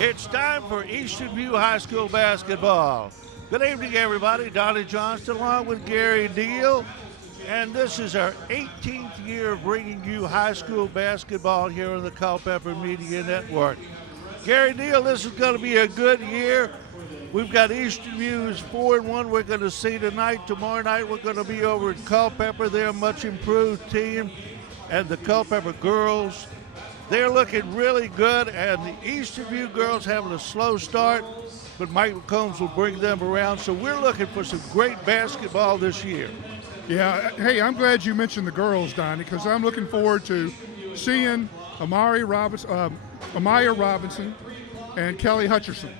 It's time for Eastern View High School basketball. Good evening, everybody. Donnie Johnston along with Gary Deal. And this is our 18th year of bringing you high school basketball here on the Culpeper Media Network. Gary Deal, this is going to be a good year. We've got Eastern View's 4-1 we're going to see tonight. Tomorrow night we're going to be over at Culpeper. They're a much improved team. And the Culpeper girls, they're looking really good. And the Eastern View girls having a slow start, but Michael Combs will bring them around. So we're looking for some great basketball this year. Yeah, hey, I'm glad you mentioned the girls, Donnie, because I'm looking forward to seeing Amaya Robinson and Kelly Hutcherson.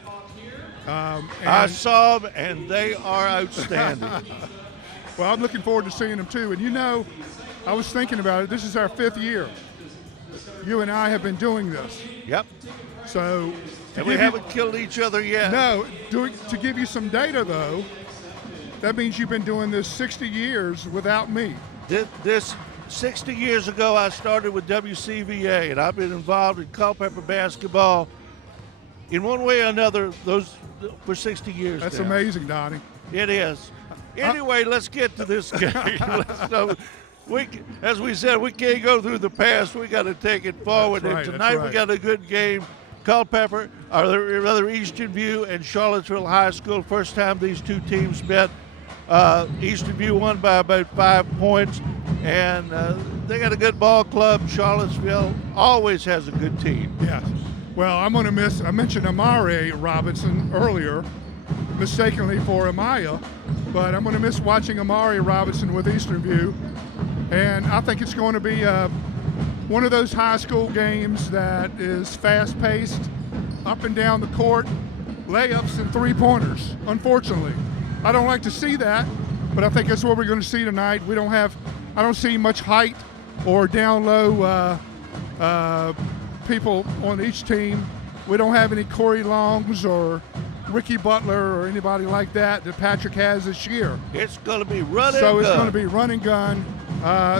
I saw them, and they are outstanding. Well, I'm looking forward to seeing them, too. And, you know, I was thinking about it. This is our 5th year. You and I have been doing this. Yep. So, and we haven't killed each other yet. No. To give you some data, though, that means you've been doing this 60 years without me. This 60 years ago, I started with WCVA, and I've been involved in Culpeper basketball in one way or another for 60 years. That's now. Amazing, Donnie. It is. Anyway, let's get to this game. As we said, we can't go through the past. We got to take it forward. That's right, and tonight we got a good game. Culpeper, or rather Eastern View and Charlottesville High School. First time these two teams met. Eastern View won by about 5 points, and they got a good ball club. Charlottesville always has a good team. Yes. Well, I mentioned Amari Robinson earlier, mistakenly for Amaya, but I'm going to miss watching Amari Robinson with Eastern View, and I think it's going to be one of those high school games that is fast-paced, up and down the court, layups and three-pointers, unfortunately. I don't like to see that, but I think that's what we're going to see tonight. I don't see much height or down low people on each team. We don't have any Corey Longs or Ricky Butler or anybody like that Patrick has this year. It's going to be run and gun. So it's going to be run and gun,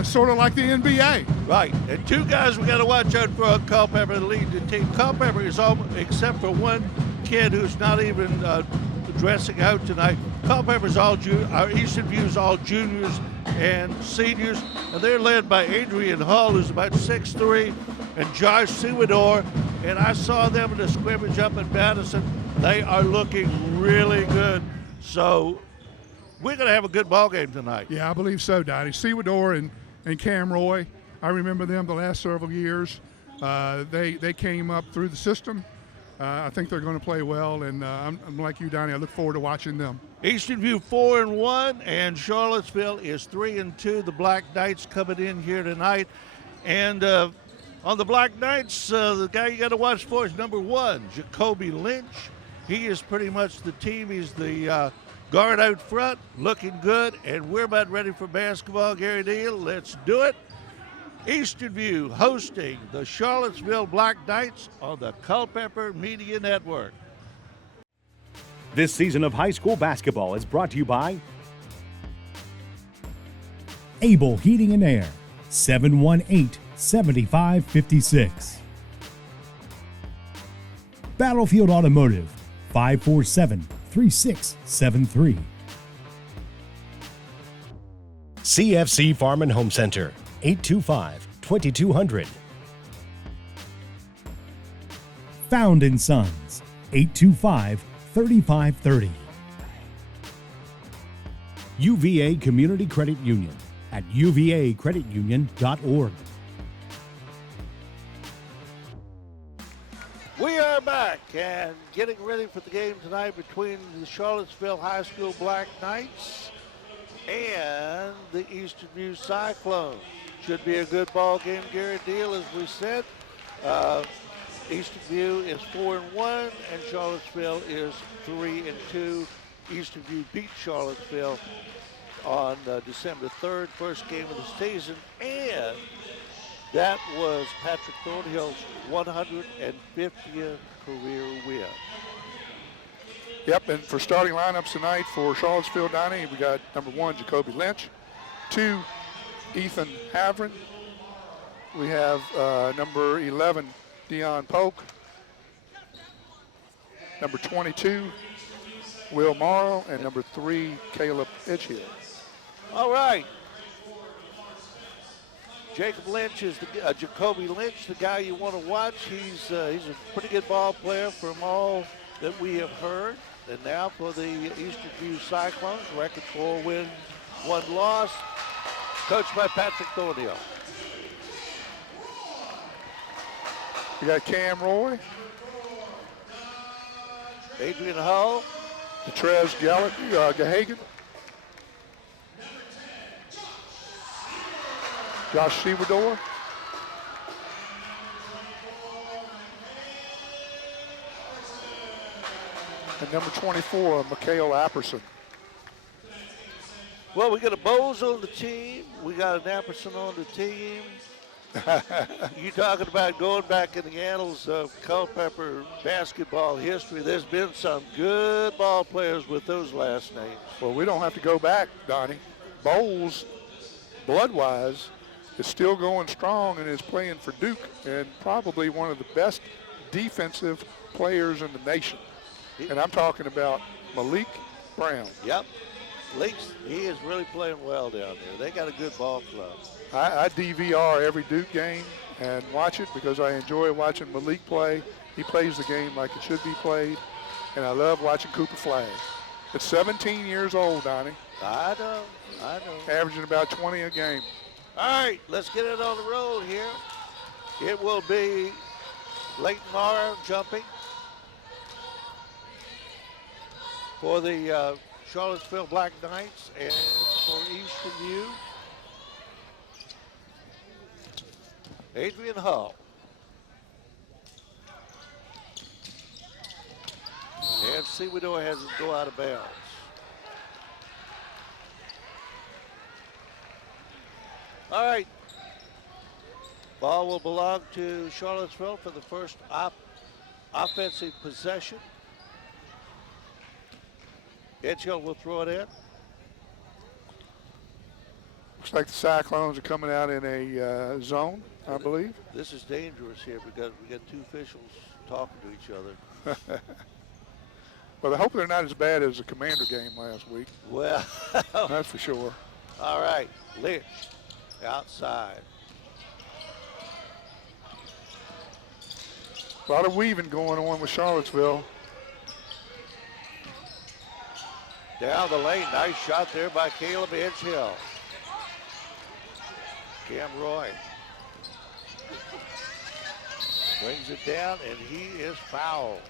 sort of like the NBA. Right. And two guys we got to watch out for on Culpeper to lead the team. Culpeper is all, except for one kid who's not even dressing out tonight. Culpeper's our Eastern View's all juniors and seniors, and they're led by Adrian Hall, who's about 6'3", and Josh Sewidor. And I saw them in the scrimmage up in Madison. They are looking really good. So we're going to have a good ball game tonight. Yeah, I believe so, Donnie. Sewidor and Cam Roy, I remember them the last several years. They came up through the system. I think they're going to play well, and I'm like you, Donnie. I look forward to watching them. Eastern View 4-1, and Charlottesville is 3-2. The Black Knights coming in here tonight, and on the Black Knights, the guy you got to watch for is number 1, Jacoby Lynch. He is pretty much the team. He's the guard out front, looking good, and we're about ready for basketball. Gary Deal, let's do it. Eastern View hosting the Charlottesville Black Knights on the Culpeper Media Network. This season of high school basketball is brought to you by Able Heating and Air, 718-7556. Battlefield Automotive, 547-3673. CFC Farm and Home Center, 825-2200. Found & Sons, 825-3530. UVA Community Credit Union at uvacreditunion.org. We are back and getting ready for the game tonight between the Charlottesville High School Black Knights and the Eastern View Cyclones. Should be a good ball game, Gary Deal, as we said. Eastern View is 4-1 and Charlottesville is 3-2. Eastern View beat Charlottesville on December 3rd, first game of the season, and that was Patrick Thornhill's 150th career win. Yep, and for starting lineups tonight for Charlottesville, Donnie, we got number 1, Jacoby Lynch, 2, Ethan Havren. We have number 11, Dion Polk. number 22, Will Morrow, and number 3, Caleb Edgehill. All right. Jacob Lynch is Jacoby Lynch, the guy you want to watch. He's a pretty good ball player from all that we have heard. And now for the Eastern View Cyclones, record 4 wins, 1 loss, coached by Patrick Thornhill. We got Cam Roy, Adrian Hull, Detrez Gahagan, Josh Shevador, and number 24, Mikhail Apperson. Well, we got a Bowles on the team. We got an Apperson on the team. You talking about going back in the annals of Culpeper basketball history. There's been some good ball players with those last names. Well, we don't have to go back, Donnie. Bowles, blood-wise, is still going strong and is playing for Duke, and probably one of the best defensive players in the nation. And I'm talking about Malik Brown. Yep. Leaks, he is really playing well down there. They got a good ball club. I DVR every Duke game and watch it because I enjoy watching Malik play. He plays the game like it should be played, and I love watching Cooper Flagg. At 17 years old, Donnie. I know. Averaging about 20 a game. All right, let's get it on the road here. It will be Leighton Morrow jumping for the Charlottesville Black Knights, and for Eastern View, Adrian Hull. And Sewador has it go out of bounds. All right. Ball will belong to Charlottesville for the first offensive possession. Edgehill will throw it in. Looks like the Cyclones are coming out in a zone, I believe. This is dangerous here because we got 2 officials talking to each other. Well, I hope they're not as bad as the Commander game last week. Well, that's for sure. All right, Lynch outside. A lot of weaving going on with Charlottesville. Down the lane, nice shot there by Caleb Edgehill. Cam Roy brings it down, and he is fouled.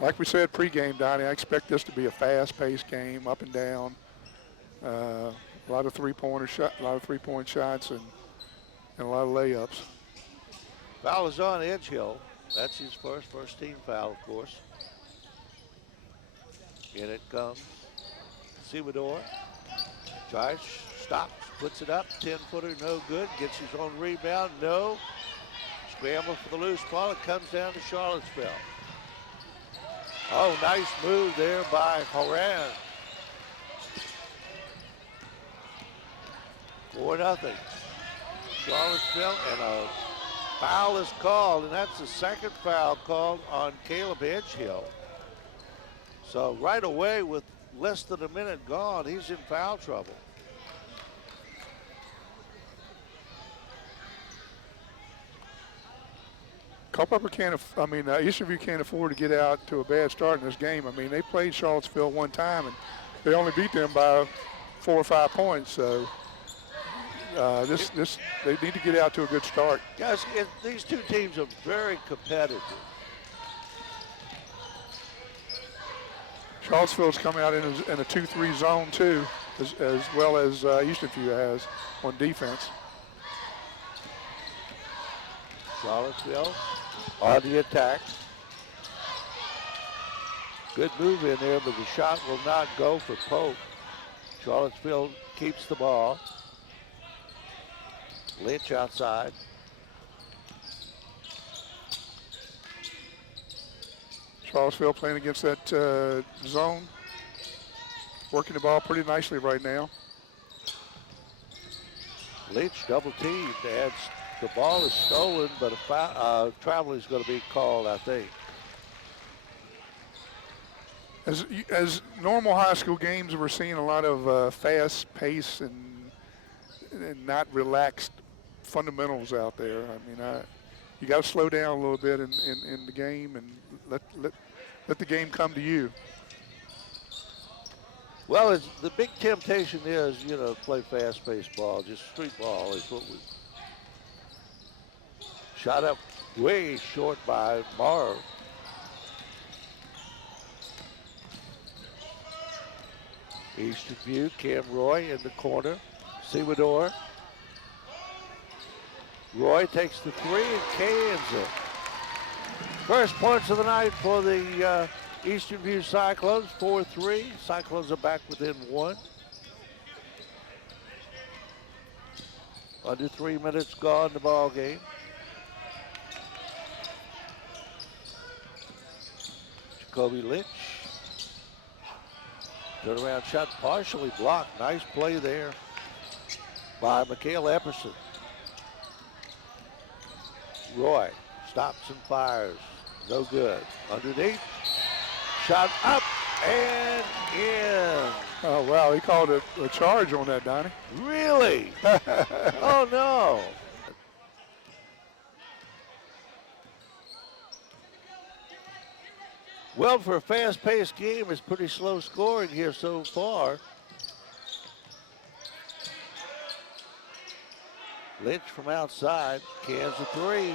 Like we said pregame, Donnie, I expect this to be a fast-paced game, up and down. A lot of three-point shots, and a lot of layups. Foul is on Edgehill. That's his first team foul, of course. In it comes Sewador. Tries, stops, puts it up. 10-footer, no good. Gets his own rebound, no. Scramble for the loose ball. It comes down to Charlottesville. Oh, nice move there by Horan. 4-0. Charlottesville, and a foul is called, and that's the second foul called on Caleb Edgehill. So right away, with less than a minute gone, he's in foul trouble. Eastern View can't afford to get out to a bad start in this game. I mean, they played Charlottesville one time, and they only beat them by 4 or 5 points. So they need to get out to a good start. Guys, these 2 teams are very competitive. Charlottesville's coming out in a 2-3 zone too, as well as Eastern View has on defense. Charlottesville on the attack. Good move in there, but the shot will not go for Pope. Charlottesville keeps the ball. Lynch outside. Charlottesville playing against that zone. Working the ball pretty nicely right now. Lynch double teamed, and the ball is stolen, but a travel is going to be called, I think. As normal high school games, we're seeing a lot of fast pace and not relaxed fundamentals out there. I mean, you got to slow down a little bit in the game and let the game come to you. Well, the big temptation is, play fast-paced ball, just street ball is what we shot up way short by Marr. Eastern View, Cam Roy in the corner. Sewador. Roy takes the three and cans it. First points of the night for the Eastern View Cyclones, 4-3. Cyclones are back within one. Under 3 minutes gone in the ball game. Jacoby Lynch. Turnaround shot partially blocked. Nice play there by Mikhail Epperson. Roy stops and fires. No good. Underneath. Shot up and in. Oh, wow. He called a charge on that, Donnie. Really? Oh, no. Well, for a fast-paced game, it's pretty slow scoring here so far. Lynch from outside, cans a three.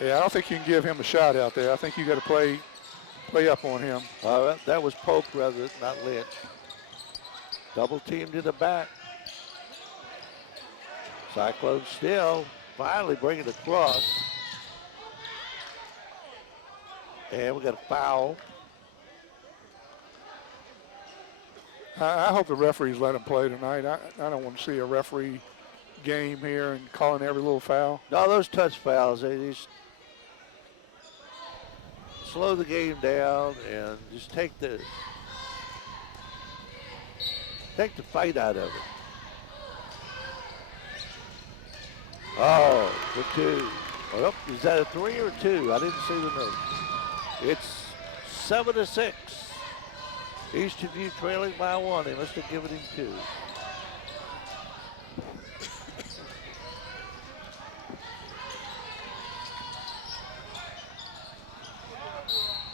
Yeah, I don't think you can give him a shot out there. I think you got to play up on him. That was Polk rather, not Lynch. Double teamed in the back. Cyclones still finally bring it across. And we got a foul. I hope the referees let him play tonight. I don't want to see a referee game here and calling every little foul. No, those touch fouls, they just slow the game down and just take the fight out of it. Oh, for two. Oh, is that a three or two? I didn't see the number. It's 7-6. Eastern View trailing by one. They must have given him two.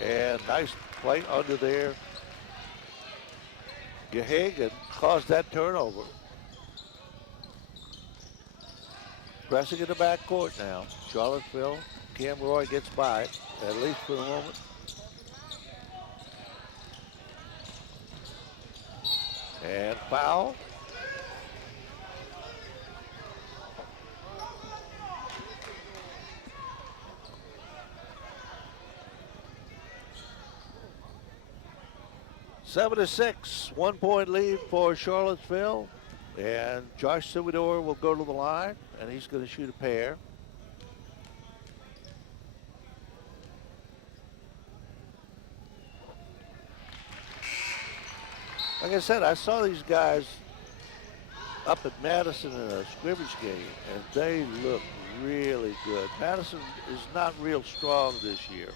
And nice play under there. Gehagen caused that turnover. Pressing in the backcourt now. Charlottesville. Cam Roy gets by it, at least for the moment. And foul. Seven to 6, 1 point lead for Charlottesville. And Josh Sewador will go to the line, and he's going to shoot a pair. Like I said, I saw these guys up at Madison in a scrimmage game, and they look really good. Madison is not real strong this year.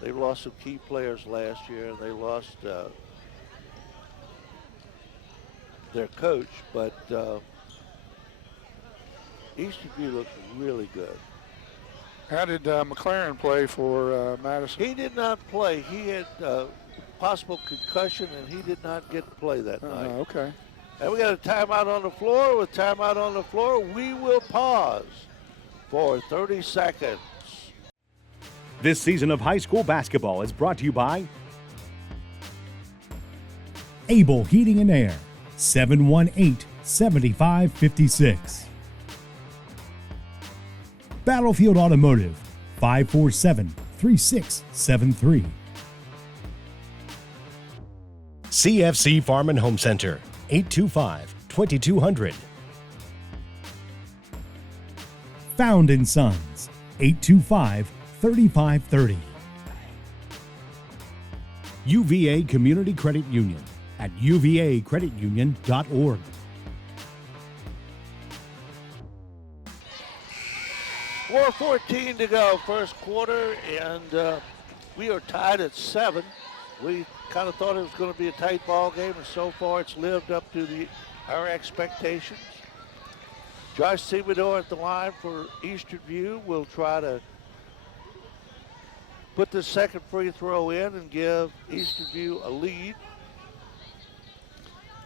They lost some key players last year, and they lost their coach, but Eastern View looks really good. How did McLaren play for Madison? He did not play. He had possible concussion, and he did not get to play that night. Okay. And we got a timeout on the floor. With timeout on the floor, we will pause for 30 seconds. This season of high school basketball is brought to you by Able Heating and Air, 718-7556. Battlefield Automotive, 547-3673. CFC Farm and Home Center, 825-2200. Found & Sons, 825-3530. UVA Community Credit Union at uvacreditunion.org. 4:14 to go, first quarter, and we are tied at 7. We kind of thought it was going to be a tight ball game, and so far it's lived up to our expectations. Josh Sebador at the line for Eastern View will try to put the second free throw in and give Eastern View a lead.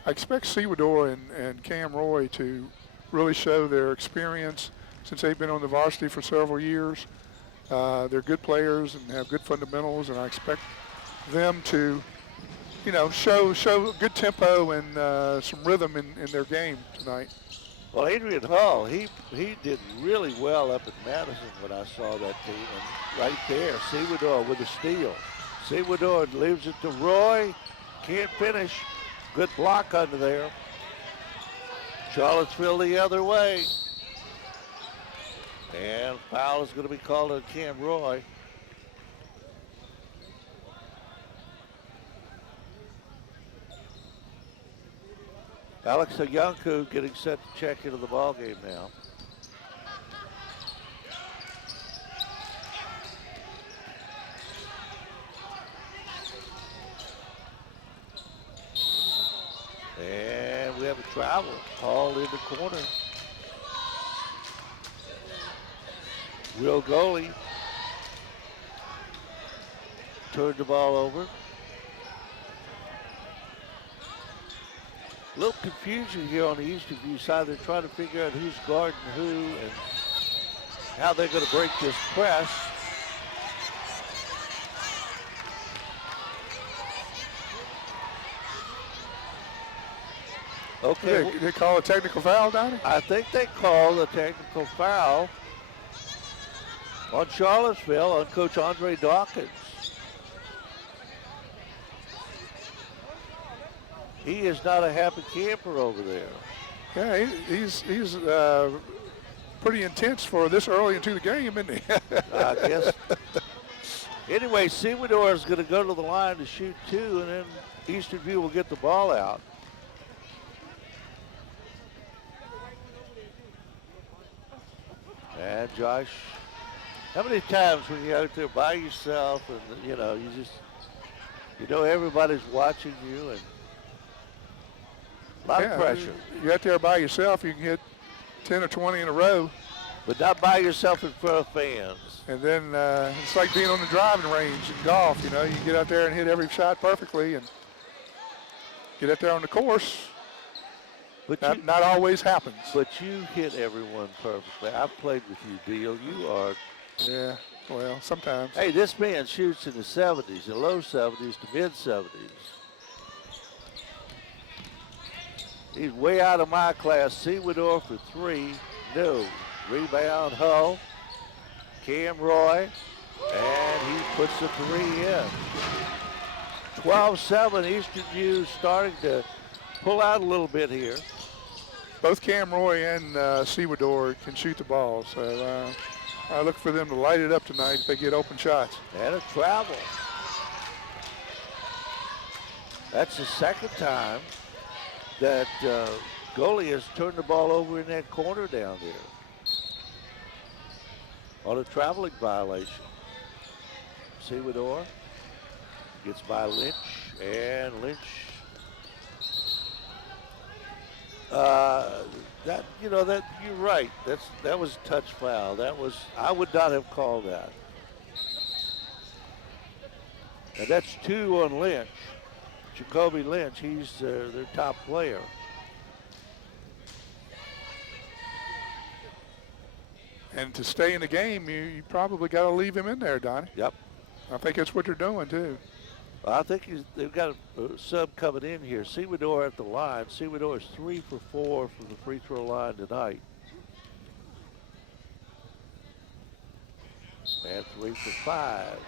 I expect Sebador and Cam Roy to really show their experience since they've been on the varsity for several years. They're good players and have good fundamentals, and I expect them to, show good tempo and some rhythm in their game tonight. Well, Adrian Hull, he did really well up at Madison when I saw that team. And right there, Sebador with a steal. Sebador leaves it to Roy. Can't finish. Good block under there. Charlottesville the other way. And foul is going to be called on Cam Roy. Alex Ayanku getting set to check into the ball game now. And we have a travel called in the corner. Will Goalie turned the ball over. A little confusion here on the Eastern View side. They're trying to figure out who's guarding who and how they're going to break this press. Okay. They call a technical foul, Donnie? I think they called a technical foul on Charlottesville on Coach Andre Dawkins. He is not a happy camper over there. Yeah, he's pretty intense for this early into the game, isn't he? I guess. Anyway, Sebador is going to go to the line to shoot two, and then Eastern View will get the ball out. And Josh, how many times when you're out there by yourself and you know everybody's watching you and a lot of pressure. You're out there by yourself, you can hit 10 or 20 in a row. But not by yourself in front of fans. And then it's like being on the driving range in golf, you can get out there and hit every shot perfectly and get out there on the course. But not always happens. But you hit everyone perfectly. I've played with you, Deal. You are. Yeah, well, sometimes. Hey, this man shoots in the 70s, the low 70s to mid 70s. He's way out of my class. Sebador for three. No. Rebound, Hull. Cam Roy. And he puts the three in. 12-7. Eastern View starting to pull out a little bit here. Both Cam Roy and Sebador can shoot the ball, so I look for them to light it up tonight if they get open shots. And a travel. That's the second time that goalie has turned the ball over in that corner down there on a traveling violation. Sebador gets by Lynch, and Lynch that you're right. That was a touch foul. I would not have called that. And that's two on Lynch. Jacoby Lynch, he's their top player. And to stay in the game, you probably got to leave him in there, Donnie. Yep. I think that's what they're doing, too. I think they've got a sub coming in here. Sebador at the line. Sebador is 3 for 4 from the free throw line tonight. And 3 for 5.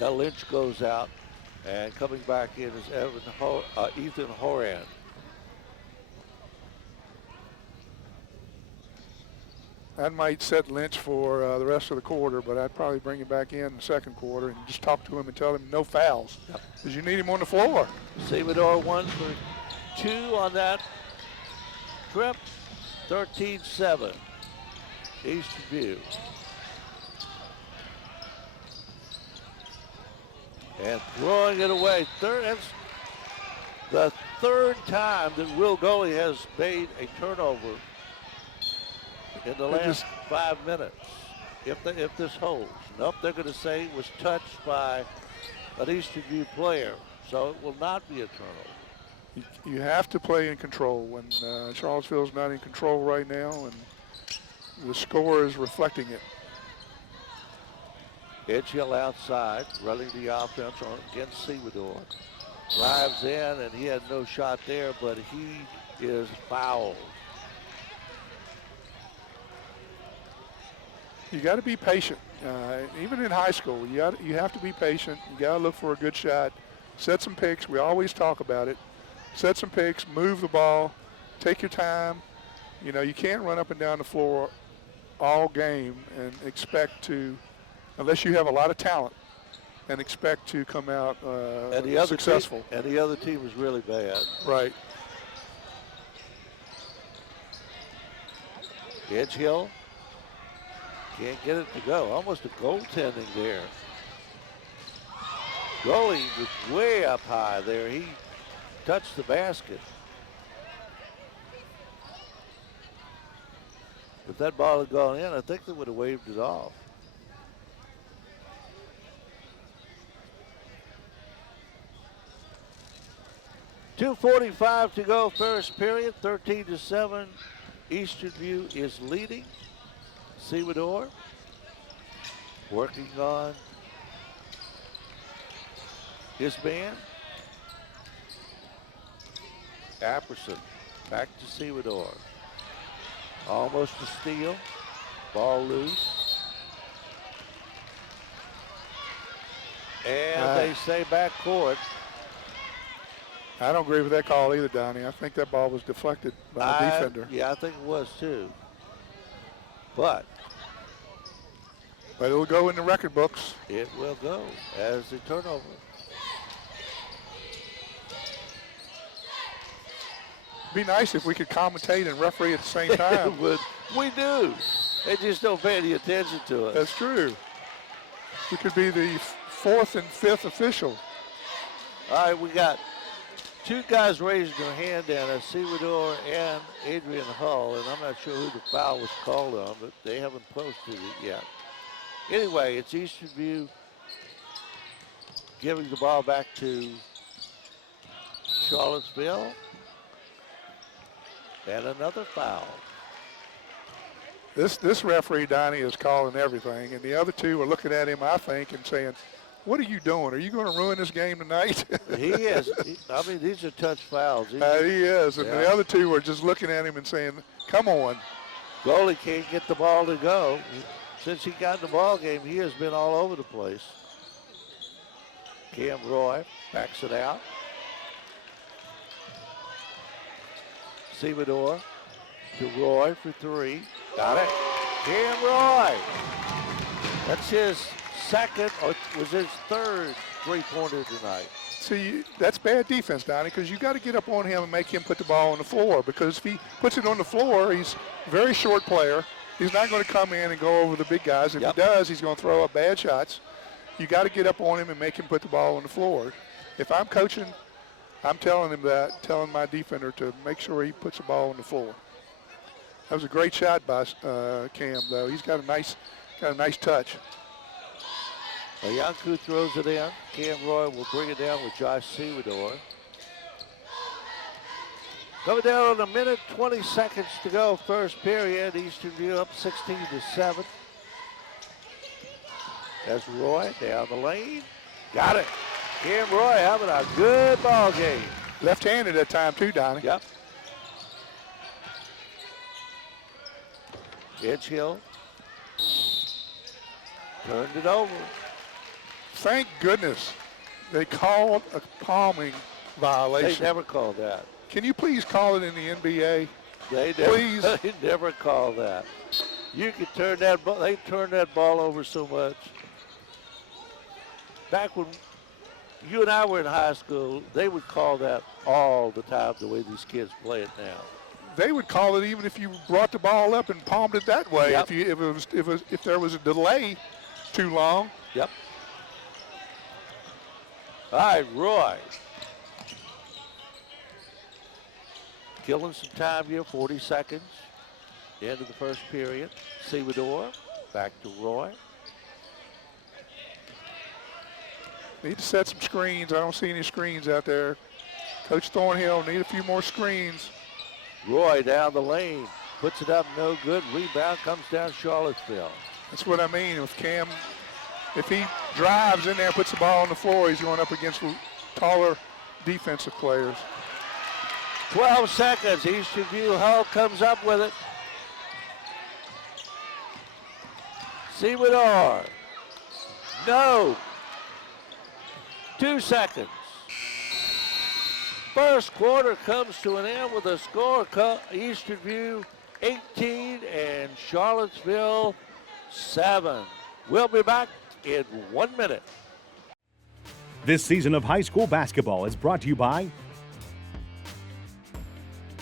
Now Lynch goes out, and coming back in is Ethan Horan. That might set Lynch for the rest of the quarter, but I'd probably bring him back in the second quarter and just talk to him and tell him no fouls, because you need him on the floor. Sebador 1 for 2 on that trip. 13-7. Eastern View. And throwing it away. That's the third time that Will Goley has made a turnover in the last 5 minutes. If this holds. Nope, they're going to say it was touched by an Eastern View player. So it will not be a turnover. You have to play in control when Charlottesville's not in control right now, and the score is reflecting it. Edgehill outside, running the offense on against Sewador. Drives in, and he had no shot there, but he is fouled. You got to be patient. Even in high school, you have to be patient. You got to look for a good shot. Set some picks. We always talk about it. Set some picks, move the ball, take your time. You know, you can't run up and down the floor all game and expect to, unless you have a lot of talent, and expect to come out successful. And the other team is really bad. Right. Edgehill can't get it to go. Almost a goaltending there. Goalie was way up high there. He touched the basket. If that ball had gone in, I think they would have waved it off. .245 to go, first period, 13-7. Eastern View is leading. Sewador working on his man. Apperson back to Sewador. Almost a steal. Ball loose. And they say back court. I don't agree with that call either, Donnie. I think that ball was deflected by the defender. Yeah, I think it was too. But it'll go in the record books. It will go as a turnover. It'd be nice if we could commentate and referee at the same time. We do. They just don't pay any attention to it. That's true. We could be the fourth and fifth official. All right, we got two guys raising their hand down, Sewador and Adrian Hull, and I'm not sure who the foul was called on, but they haven't posted it yet. Anyway, it's Eastern View giving the ball back to Charlottesville. And another foul. This referee, Donnie, is calling everything, and the other two are looking at him, I think, and saying, what are you doing? Are you going to ruin this game tonight? He is. I mean, these are touch fouls. He is. And the other two are just looking at him and saying, come on. Goalie can't get the ball to go. Since he got in the ball game, he has been all over the place. Cam Roy backs it out. Sewador to Roy for three. Got it. Cam Roy. That's his second, or was his third three-pointer tonight. See, that's bad defense, Donnie, because you got to get up on him and make him put the ball on the floor, because if he puts it on the floor, he's a very short player. He's not going to come in and go over the big guys. If he does, he's going to throw up bad shots. You got to get up on him and make him put the ball on the floor. If I'm coaching, I'm telling him that, telling my defender to make sure he puts the ball on the floor. That was a great shot by Cam, though. He's got a nice touch. Yanku throws it in. Cam Roy will bring it down with Josh Sewador. Coming down on a minute, 20 seconds to go, first period. Eastern View up 16-7. That's Roy down the lane. Got it. Cam Roy having a good ball game. Left-handed that time too, Donnie. Yep. Edgehill turned it over. Thank goodness they called a palming violation. They never called that. Can you please call it in the NBA? Please. They never call that. You could turn that ball. They turned that ball over so much. Back when you and I were in high school, they would call that all the time the way these kids play it now. They would call it even if you brought the ball up and palmed it that way. Yep. If there was a delay too long. Yep. All right, Roy. Killing some time here, 40 seconds. End of the first period. Sewador, back to Roy. Need to set some screens. I don't see any screens out there. Coach Thornhill need a few more screens. Roy down the lane, puts it up, no good. Rebound comes down Charlottesville. That's what I mean. If Cam, if he drives in there and puts the ball on the floor, he's going up against taller defensive players. 12 seconds. Eastern View Hull comes up with it. Sewador. No. 2 seconds. First quarter comes to an end with a score. Eastern View 18 and Charlottesville 7. We'll be back in 1 minute. This season of high school basketball is brought to you by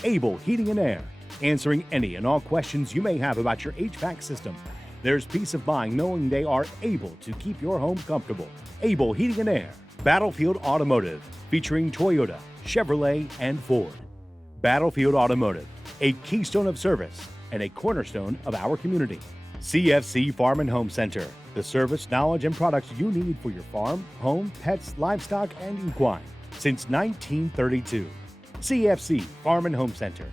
Able Heating and Air, answering any and all questions you may have about your HVAC system. There's peace of mind knowing they are able to keep your home comfortable. Able Heating and Air. Battlefield Automotive, featuring Toyota, Chevrolet, and Ford. Battlefield Automotive, a keystone of service and a cornerstone of our community. CFC Farm and Home Center, the service, knowledge, and products you need for your farm, home, pets, livestock, and equine since 1932. CFC Farm and Home Center.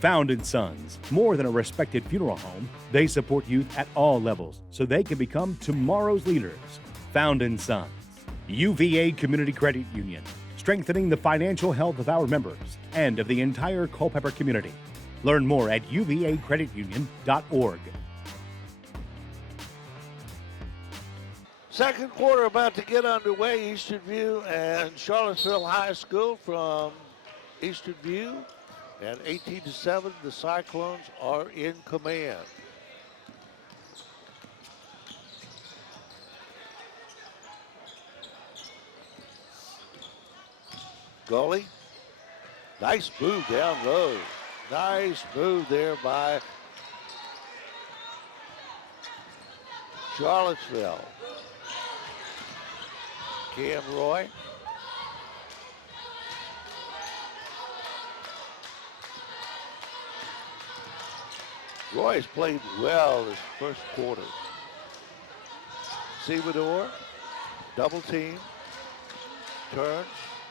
Found in Sons, more than a respected funeral home, they support youth at all levels so they can become tomorrow's leaders. Found in Sons. UVA Community Credit Union, strengthening the financial health of our members and of the entire Culpeper community. Learn more at uvacreditunion.org. Second quarter about to get underway. Eastern View and Charlottesville High School from Eastern View. And 18-7, the Cyclones are in command. Goalie, nice move down low. Nice move there by Charlottesville. Cam Roy. Roy has played well this first quarter. Sewador, double team, turns,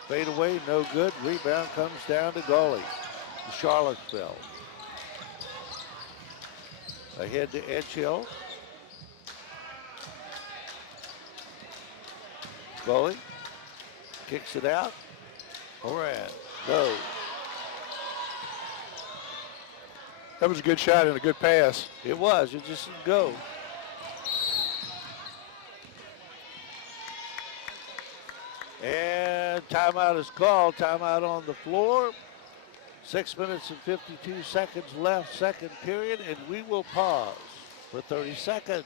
fade away, no good. Rebound comes down to goalie, Charlottesville. Ahead to Edgehill. Goalie kicks it out. Moran, no. That was a good shot and a good pass. It was, it just didn't go. And timeout is called. Timeout on the floor. 6 minutes and 52 seconds left, second period, and we will pause for 30 seconds.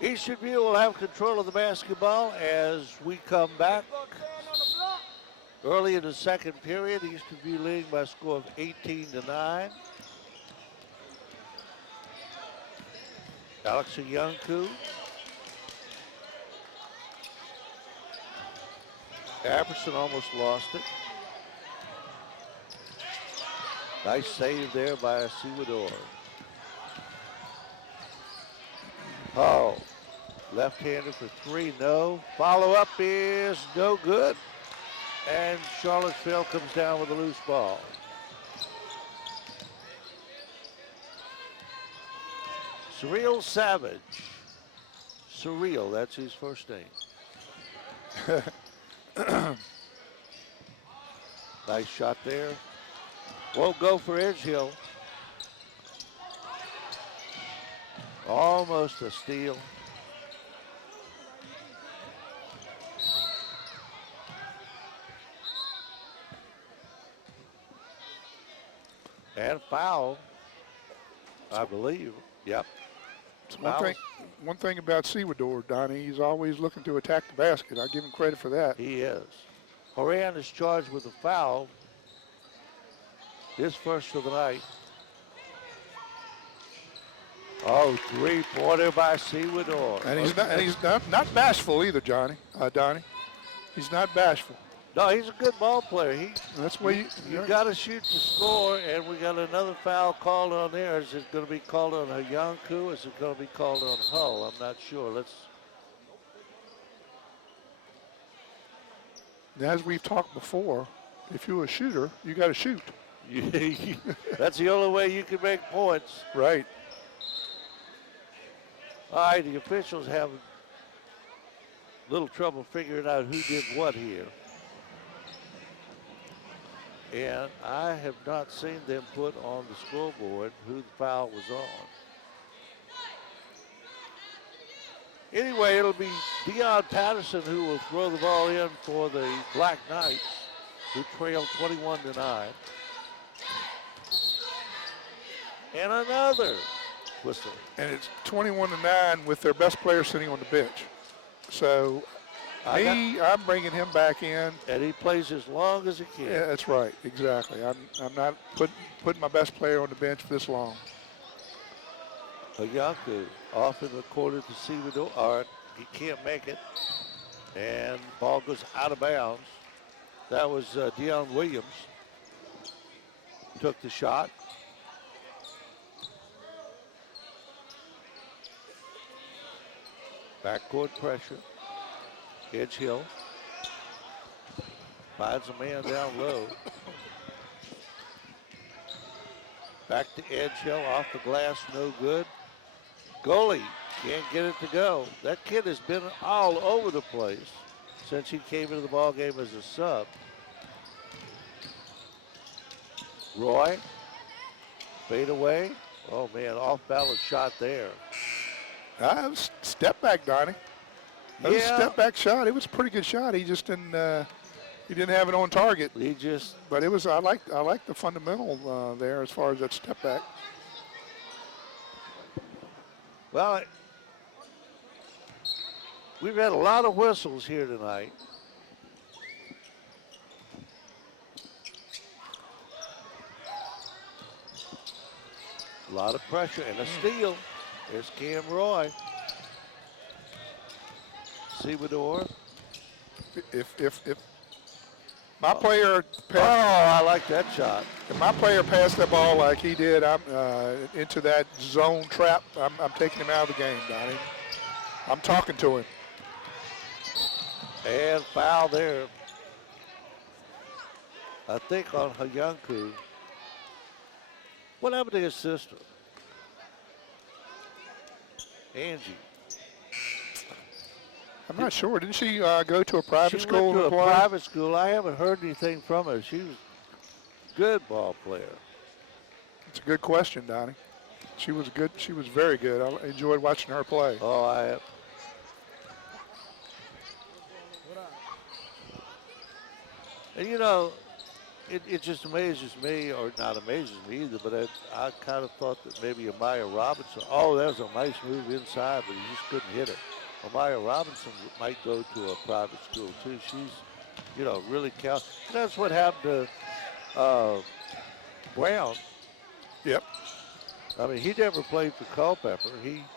Eastern View will have control of the basketball as we come back. Early in the second period, Eastern View leading by a score of 18-9. Alex Youngku. Apperson almost lost it. Nice save there by Sewador. Oh, left-hander for three, no. Follow-up is no good. And Charlottesville comes down with a loose ball. Surreal Savage Surreal, that's his first name. Nice shot there. Won't go for Edgehill. Almost a steal. And foul, I believe. Yep. One thing about Sewador, Donnie, he's always looking to attack the basket. I give him credit for that. He is. Horan is charged with a foul. His first of the night. Oh, three-pointer by Sewador. And he's not bashful either, Donnie. He's not bashful. No, he's a good ball player. That's why you got to shoot to score, and we got another foul called on there. Is it going to be called on Hayanku? Is it going to be called on Hull? I'm not sure. As we've talked before, if you're a shooter, you got to shoot. That's the only way you can make points. Right. All right, the officials have a little trouble figuring out who did what here. And I have not seen them put on the scoreboard who the foul was on. Anyway, it'll be Deion Patterson who will throw the ball in for the Black Knights, who trail 21-9. And another whistle. And it's 21-9 with their best player sitting on the bench. So I'm bringing him back in. And he plays as long as he can. Yeah, that's right, exactly. I'm not putting my best player on the bench for this long. Hayanku off in the corner to Sewador. All right, he can't make it. And ball goes out of bounds. That was Deion Williams. Took the shot. Backcourt pressure. Edgehill finds a man down low. Back to Edgehill, off the glass, no good. Goalie can't get it to go. That kid has been all over the place since he came into the ball game as a sub. Roy, fade away. Oh man, off balance shot there. Step back, Donnie. That was a step back shot. It was a pretty good shot. He just didn't have it on target. But it was. I like the fundamental there as far as that step back. Well, we've had a lot of whistles here tonight. A lot of pressure and a steal. There's Cam Roy. Sewador. If my player I like that shot. If my player passed that ball like he did, I'm into that zone trap. I'm taking him out of the game, Donnie. I'm talking to him. And foul there. I think on Hayanku. What happened to his sister? Angie. I'm not sure. Didn't she go to a private school? She went to a private school. I haven't heard anything from her. She was a good ball player. It's a good question, Donnie. She was good. She was very good. I enjoyed watching her play. Oh, I have. And you know, it just amazes me, or not amazes me either, but I kind of thought that maybe Amaya Robinson, that was a nice move inside, but he just couldn't hit it. Amaya Robinson might go to a private school too. She's, really counts. That's what happened to Brown. Yep. I mean, he never played for Culpeper,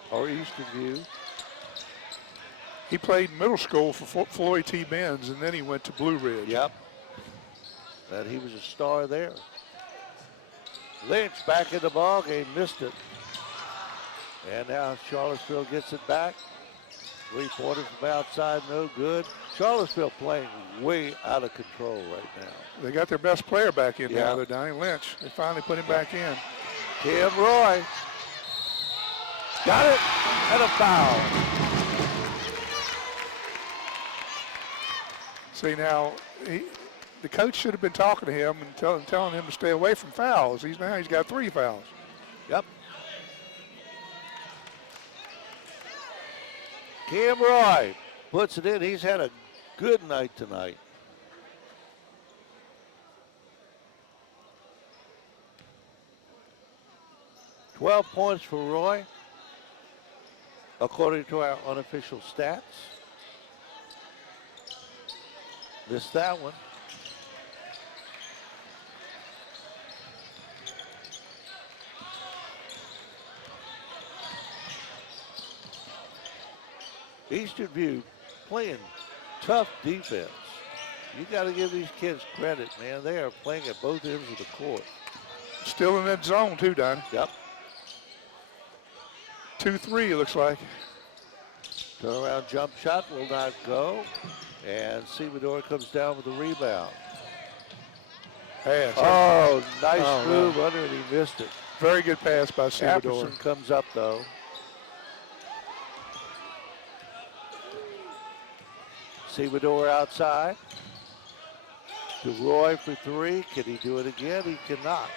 or Eastern View. He played middle school for Floyd T. Benz, and then he went to Blue Ridge. Yep. And he was a star there. Lynch back in the ball game, missed it. And now Charlottesville gets it back. Three-pointer from outside, no good. Charlottesville playing way out of control right now. They got their best player back in now, Donnie Lynch. They finally put him back in. Cam Roy. Got it, and a foul. See, now, the coach should have been talking to him and telling him to stay away from fouls. He's got 3 fouls. Yep. Cam Roy puts it in. He's had a good night tonight. "12 points for Roy, according to our unofficial stats. Missed that one. Eastern View playing tough defense. You got to give these kids credit, man. They are playing at both ends of the court. Still in that zone, too, Donnie. Yep. 2-3, it looks like. Turnaround jump shot will not go. And Seamador comes down with the rebound. Pass. Oh, nice move under, and he missed it. Very good pass by Seamador. Apperson comes up, though. Seamador outside. To Roy for 3. Can he do it again? He cannot.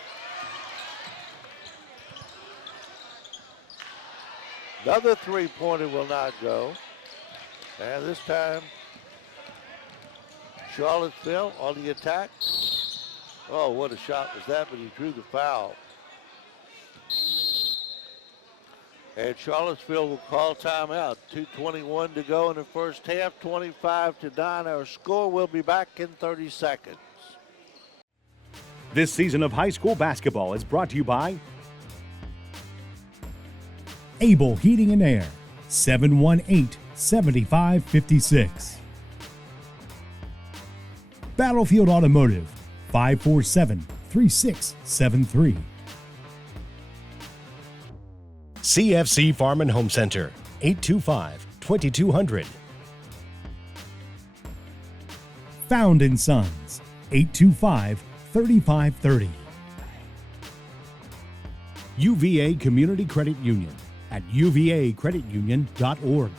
Another 3-pointer will not go. And this time, Charlottesville on the attack. Oh, what a shot was that, but he drew the foul. And Charlottesville will call timeout. 2:21 to go in the first half, 25-9. Our score. Will be back in 30 seconds. This season of high school basketball is brought to you by Able Heating and Air, 718-7556. Battlefield Automotive, 547-3673. CFC Farm and Home Center, 825-2200. Found and Sons, 825-3530. UVA Community Credit Union at uvacreditunion.org.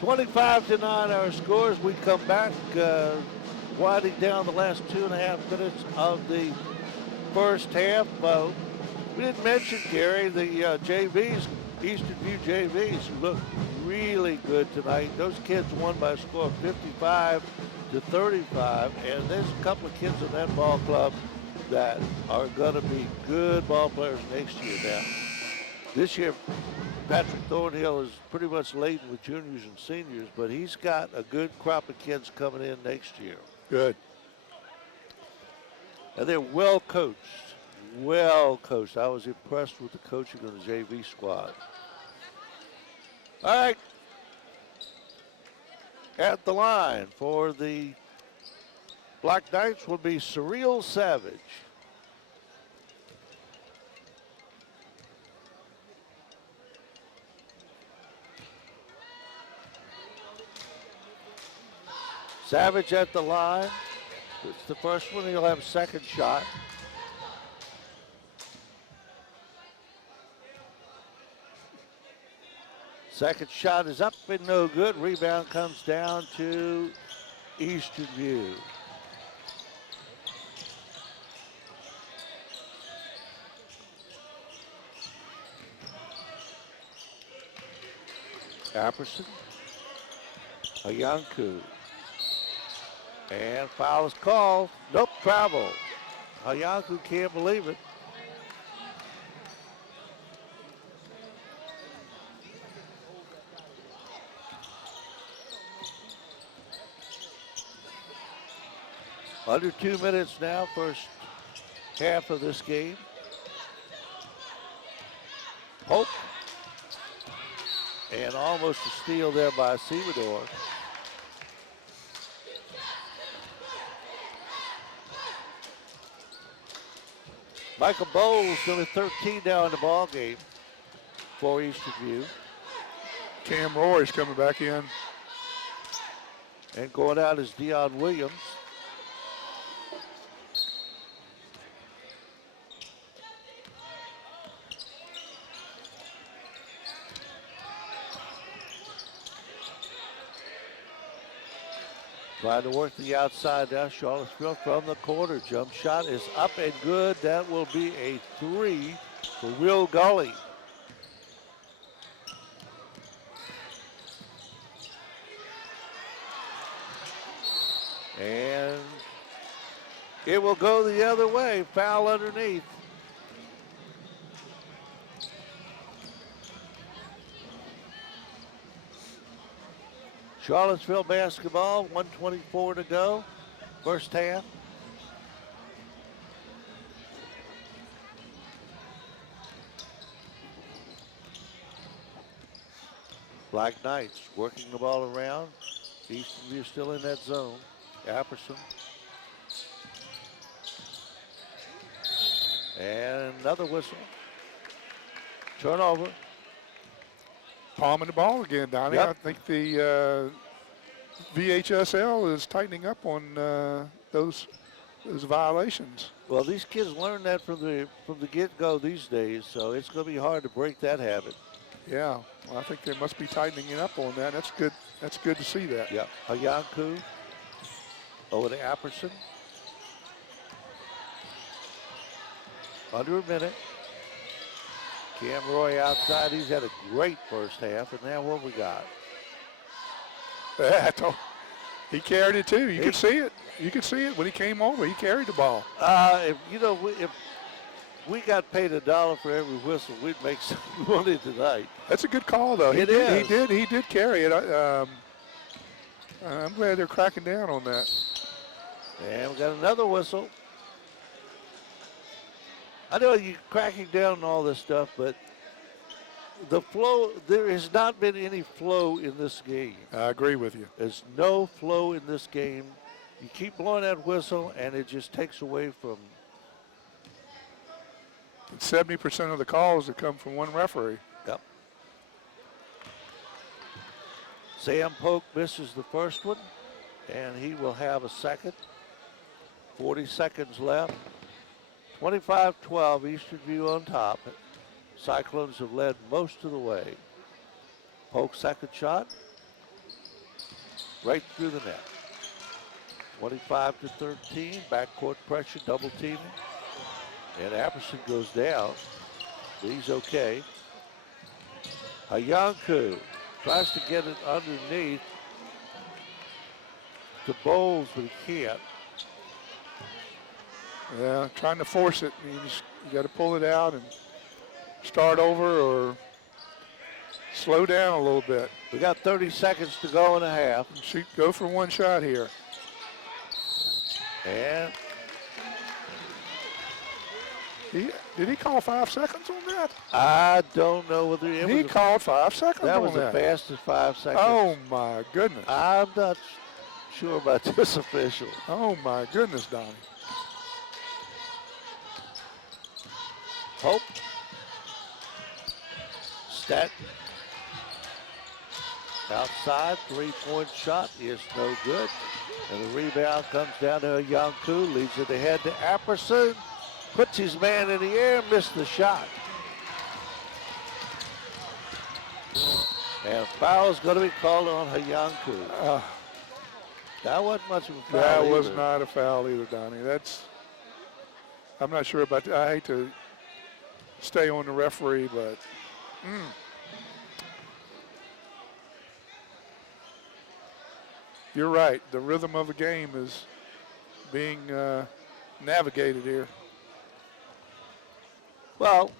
25-9 our scores. We come back winding down the last 2.5 minutes of the first half. We didn't mention, Gary, the JVs, Eastern View JVs, who look really good tonight. Those kids won by a score of 55-35, and there's a couple of kids in that ball club that are going to be good ball players next year now. This year, Patrick Thornhill is pretty much laden with juniors and seniors, but he's got a good crop of kids coming in next year. Good. And they're well coached. Well coached. I was impressed with the coaching of the JV squad. All right. At the line for the Black Knights will be Surreal Savage. Savage at the line. It's the first one. He'll have a second shot. Second shot is up and no good. Rebound comes down to Eastern View. Apperson. Ayanku. And foul is called. Nope, travel. Ayanku can't believe it. Under 2 minutes now, first half of this game. Hope. And almost a steal there by Seamador. Michael Bowles doing 13 now in the ball game for Eastern View. Cam Roy's coming back in. And going out is Dion Williams. Trying to work the outside now. Charlottesville from the corner. Jump shot is up and good. That will be a 3 for Will Gully. And it will go the other way. Foul underneath. Charlottesville basketball, 1:24 to go, first half. Black Knights working the ball around. Eastern View still in that zone. Apperson. And another whistle. Turnover. Palming the ball again, Donnie. Yep. I think the VHSL is tightening up on those violations. Well, these kids learn that from the get-go these days, so it's going to be hard to break that habit. Yeah, well, I think they must be tightening it up on that. That's good. That's good to see that. Yeah, Hayanku over to Apperson. Under a minute. Cam Roy outside. He's had a great first half, and now what we got? He carried it too. You could see it. You could see it when he came over. He carried the ball. If we got paid $1 for every whistle, we'd make some money tonight. That's a good call, though. He did carry it. I'm glad they're cracking down on that. And we got another whistle. I know you're cracking down on all this stuff, but the flow, there has not been any flow in this game. I agree with you. There's no flow in this game. You keep blowing that whistle, and it just takes away from. 70% of the calls that come from one referee. Yep. Sam Polk misses the first one, and he will have a second. 40 seconds left. 25-12, Eastern View on top. Cyclones have led most of the way. Polk second shot. Right through the net. 25-13, backcourt pressure, double teaming. And Apperson goes down. He's okay. Hayanku tries to get it underneath to Bowles, but he can't. Yeah, trying to force it. You got to pull it out and start over or slow down a little bit. We got 30 seconds to go and a half. Go for one shot here. And did he call 5 seconds on that? I don't know whether he called 5 seconds that on was that. the fastest 5 seconds. Oh my goodness. I'm not sure about this official. Oh my goodness, Donnie. Hope. Stat. Outside, three-point shot is no good. And the rebound comes down to Yanku, leads it ahead to Apperson. Puts his man in the air, missed the shot. And foul's going to be called on Hayanku. That wasn't much of a foul. That either. was not a foul either, Donnie. I'm not sure about that. I hate to stay on the referee, but you're right. The rhythm of the game is being navigated here. Well,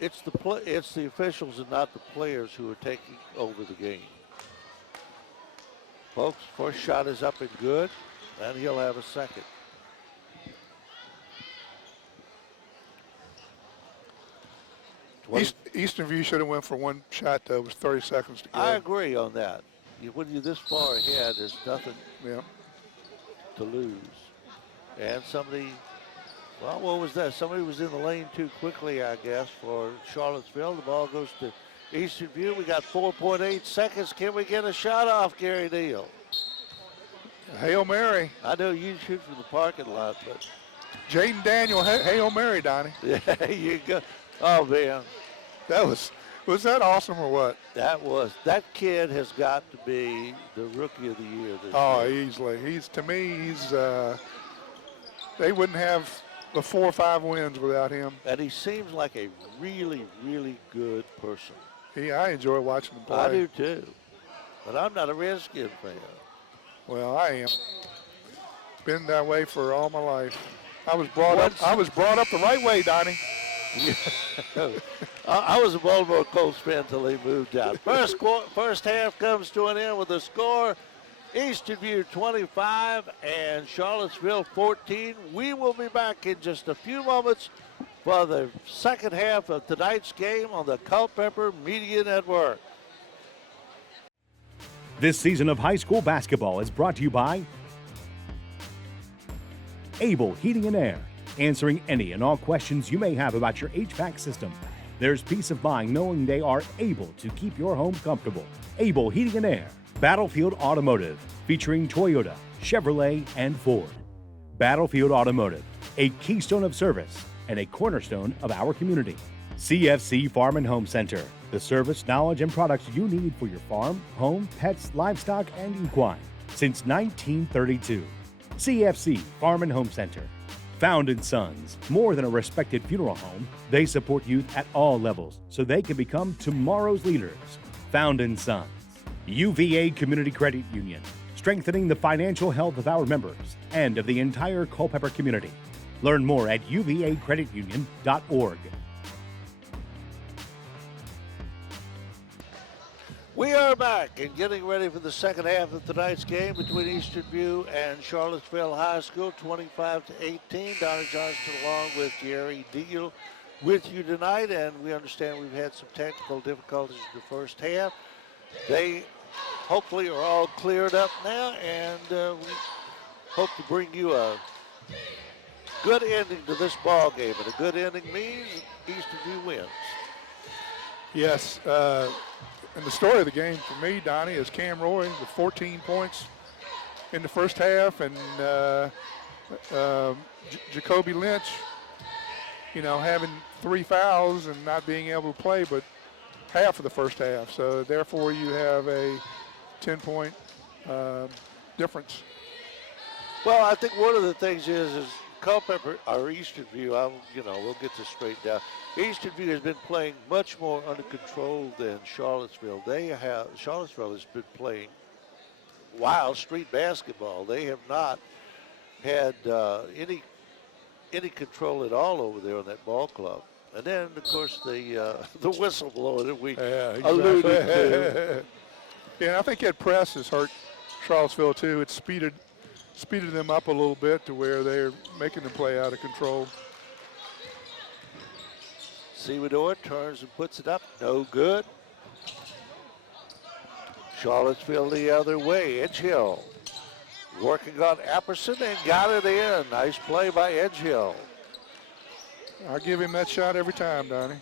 it's the officials and not the players who are taking over the game. Folks, first shot is up and good, and he'll have a second. Eastern View should have went for one shot, though. It was 30 seconds to go. I agree on that. When you're this far ahead, there's nothing to lose. And somebody, well, what was that? Somebody was in the lane too quickly, I guess, for Charlottesville. The ball goes to Eastern View. We got 4.8 seconds. Can we get a shot off, Gary Neal? Hail Mary. I know you shoot from the parking lot, but. Jaden Daniel, Hail Mary, Donnie. Yeah, you go. Oh, man. That was Was that awesome or what? That kid has got to be the rookie of the year this year. Easily. They wouldn't have the 4 or 5 wins without him. And he seems like a really, really good person. I enjoy watching him play. I do too. But I'm not a Redskin fan. Well, I am. Been that way for all my life. I was brought up the right way, Donnie. I was a Baltimore Colts fan until they moved out. First half comes to an end with a score. Eastern View 25 and Charlottesville 14. We will be back in just a few moments for the second half of tonight's game on the Culpeper Media Network. This season of high school basketball is brought to you by Able Heating and Air, answering any and all questions you may have about your HVAC system. There's peace of mind knowing they are able to keep your home comfortable. Able Heating and Air. Battlefield Automotive, featuring Toyota, Chevrolet, and Ford. Battlefield Automotive, a keystone of service and a cornerstone of our community. CFC Farm and Home Center, the service, knowledge, and products you need for your farm, home, pets, livestock, and equine since 1932. CFC Farm and Home Center. Found & Sons, more than a respected funeral home, they support youth at all levels so they can become tomorrow's leaders. Found & Sons. UVA Community Credit Union, strengthening the financial health of our members and of the entire Culpeper community. Learn more at uvacreditunion.org. We are back and getting ready for the second half of tonight's game between Eastern View and Charlottesville High School, 25-18. Donnie Johnston along with Jerry Deal with you tonight, and we understand we've had some technical difficulties in the first half. They hopefully are all cleared up now, and we hope to bring you a good ending to this ball game. And a good ending means Eastern View wins. Yes, and the story of the game for me, Donnie, is Cam Roy with 14 points in the first half, and Jacoby Lynch, having 3 fouls and not being able to play but half of the first half. So therefore you have a 10-point difference. Well, I think one of the things is Culpeper, or Eastern View, we'll get this straight down. Eastern View has been playing much more under control than Charlottesville. Charlottesville has been playing wild street basketball. They have not had any control at all over there on that ball club. And then, of course, the whistleblower that we alluded to. Yeah, I think that press has hurt Charlottesville too. It's speeded them up a little bit to where they're making the play out of control. Sewador turns and puts it up. No good. Charlottesville the other way. Edgehill working on Apperson and got it in. Nice play by Edgehill. I'll give him that shot every time, Donnie.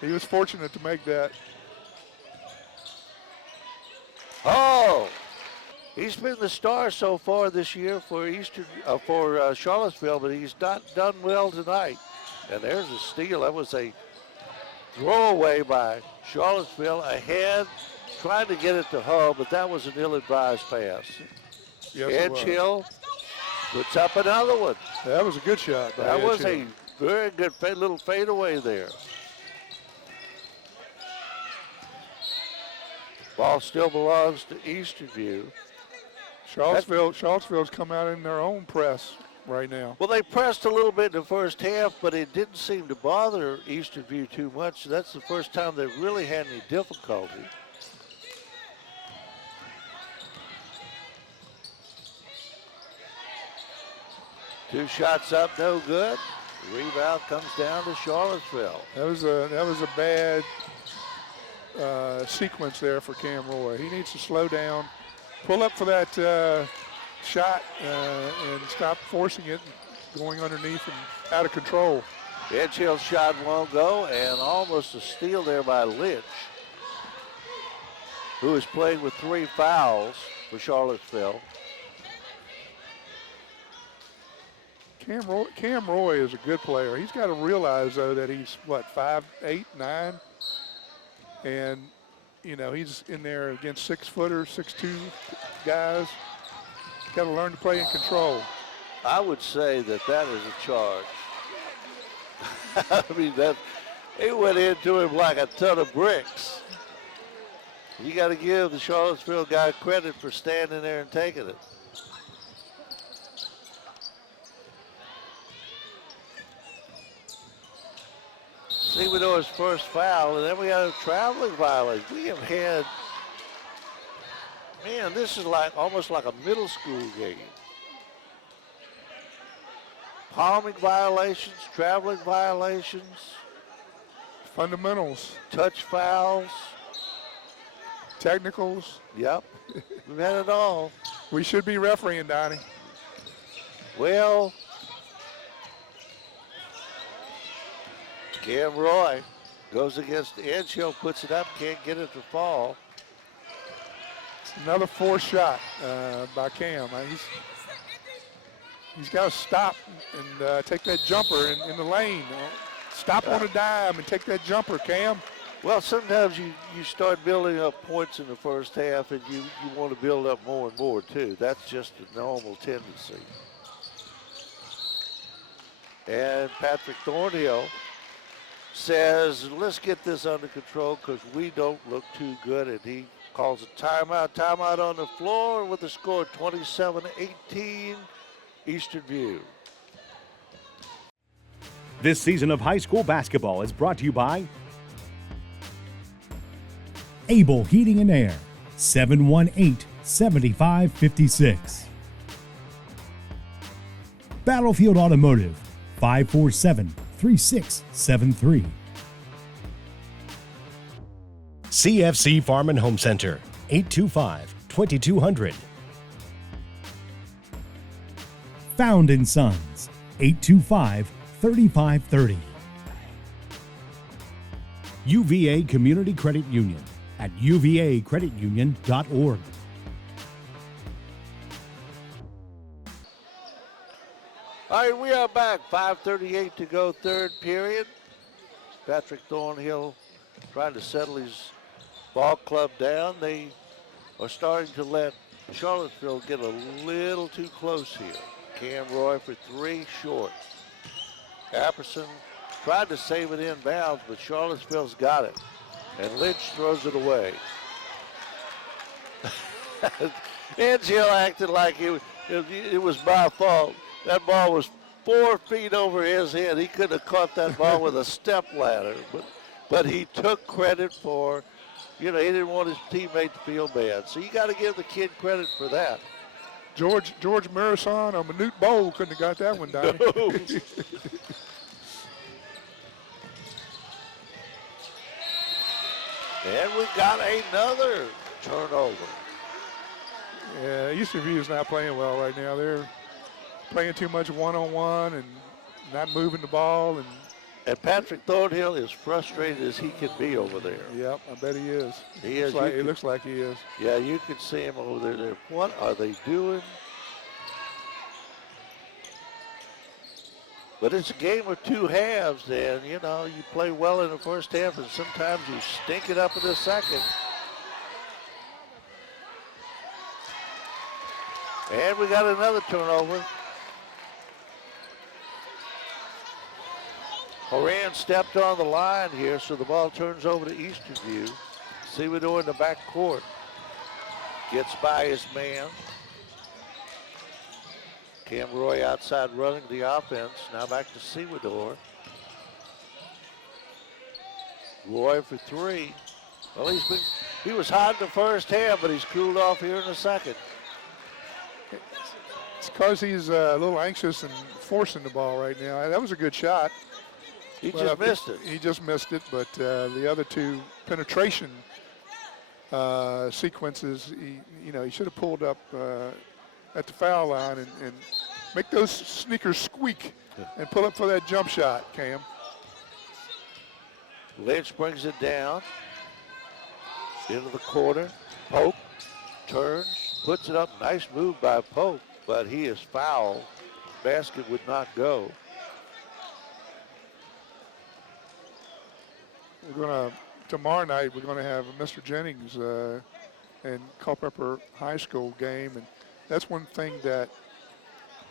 He was fortunate to make that. Oh, he's been the star so far this year for Charlottesville, but he's not done well tonight. And there's a steal. That was a throwaway by Charlottesville ahead, trying to get it to Hull, but that was an ill-advised pass. Yes, Edgehill puts up another one. That was a good shot. That was a very good little fadeaway there. Ball still belongs to Eastern View. Charlottesville's come out in their own press right now. Well, they pressed a little bit in the first half, but it didn't seem to bother Eastern View too much. That's the first time they've really had any difficulty. Two shots up, no good. The rebound comes down to Charlottesville. That was a bad sequence there for Cam Roy. He needs to slow down, pull up for that shot, and stop forcing it, going underneath and out of control. Edgehill's shot won't go, and almost a steal there by Lynch, who is playing with 3 fouls for Charlottesville. Cam Roy is a good player. He's got to realize, though, that he's, 5'8", 9"? And, you know, he's in there against 6-footers, 6'2" guys. Got to learn to play in control. I would say that is a charge. I mean, it went into him like a ton of bricks. You got to give the Charlottesville guy credit for standing there and taking it. Seamador's first foul, and then we got a traveling violation. We have had, man, this is almost like a middle school game. Palming violations, traveling violations, fundamentals, touch fouls, technicals. Yep, we've had it all. We should be refereeing, Donnie. Well, Cam Roy goes against the edge. Hill puts it up, can't get it to fall. It's another forced shot by Cam. He's got to stop and take that jumper in the lane. Stop on a dime and take that jumper, Cam. Well, sometimes you start building up points in the first half, and you want to build up more and more, too. That's just a normal tendency. And Patrick Thornhill says, let's get this under control because we don't look too good, and he calls a timeout. Timeout on the floor with the score 27-18, Eastern View. This season of high school basketball is brought to you by Able Heating and Air, 718-7556. Battlefield Automotive, 547-3673. CFC Farm and Home Center, 825-2200. Found & Sons, 825-3530. UVA Community Credit Union at uvacreditunion.org. All right, we are back. 5:38 to go, third period. Patrick Thornhill trying to settle his ball club down. They are starting to let Charlottesville get a little too close here. Cam Roy for three, short. Apperson tried to save it inbounds, but Charlottesville's got it. And Lynch throws it away. Angel acted like it was my fault. That ball was 4 feet over his head. He could have caught that ball with a step ladder, but he took credit for, he didn't want his teammate to feel bad. So you got to give the kid credit for that. George Marison or Manute Bowl couldn't have got that one, Donnie. No. And we got another turnover. Yeah, Eastern View is not playing well right now. They're playing too much one-on-one and not moving the ball. And Patrick Thornhill is frustrated as he can be over there. Yep, I bet he is. He is. It looks like he is. Yeah, you can see him over there. What are they doing? But it's a game of two halves, and, you play well in the first half, and sometimes you stink it up in the second. And we got another turnover. Horan stepped on the line here, so the ball turns over to Eastern View. Seamador in the back court. Gets by his man. Cam Roy outside running the offense. Now back to Seamador. Roy for three. Well, he was hot in the first half, but he's cooled off here in the second. It's because he's a little anxious and forcing the ball right now. That was a good shot. He just missed it. He just missed it, but the other two penetration sequences, he should have pulled up at the foul line and make those sneakers squeak and pull up for that jump shot, Cam. Lynch brings it down into the corner. Pope turns, puts it up. Nice move by Pope, but he is fouled. Basket would not go. We're going to tomorrow night we're going to have Mr. Jennings in Culpeper High School game, and that's one thing that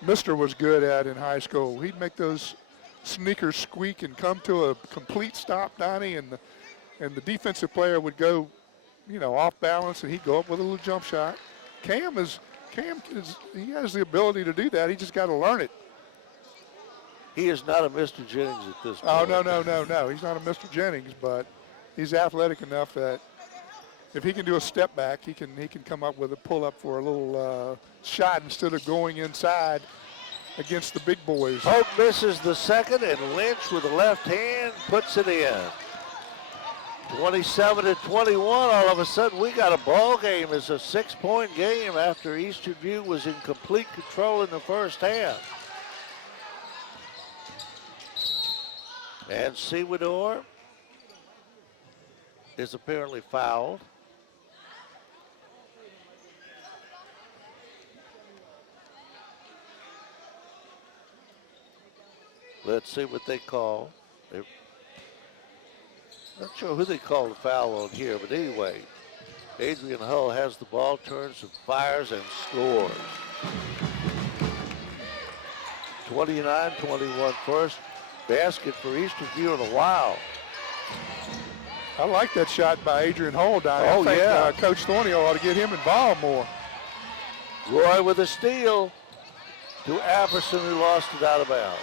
Mr. was good at in high school. He'd make those sneakers squeak and come to a complete stop, Donnie, and the defensive player would go, off balance, and he'd go up with a little jump shot. Cam is he has the ability to do that. He just got to learn it. He is not a Mr. Jennings at this point. Oh, no. He's not a Mr. Jennings, but he's athletic enough that if he can do a step back, he can come up with a pull up for a little shot instead of going inside against the big boys. Hope misses the second, and Lynch with the left hand puts it in. 27-21. All of a sudden, we got a ball game. It's a 6-point game after Eastern View was in complete control in the first half. And Sewador is apparently fouled. Let's see what they call. They're not sure who they called the foul on here, but anyway, Adrian Hull has the ball, turns and fires and scores. 29-21 first basket for Eastern View in a while. I like that shot by Adrian Hull, Donnie. Oh, I think Coach Thornhill ought to get him involved more. Roy with a steal to Apperson, who lost it out of bounds.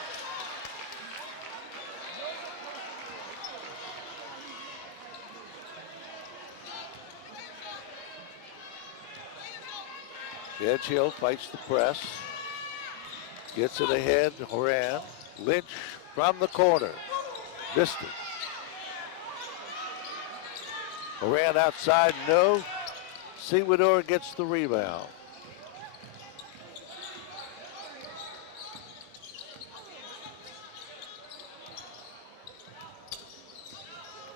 Edgehill fights the press. Gets it ahead, Horan. Lynch from the corner. Missed it. Horan outside, no. Sewador gets the rebound.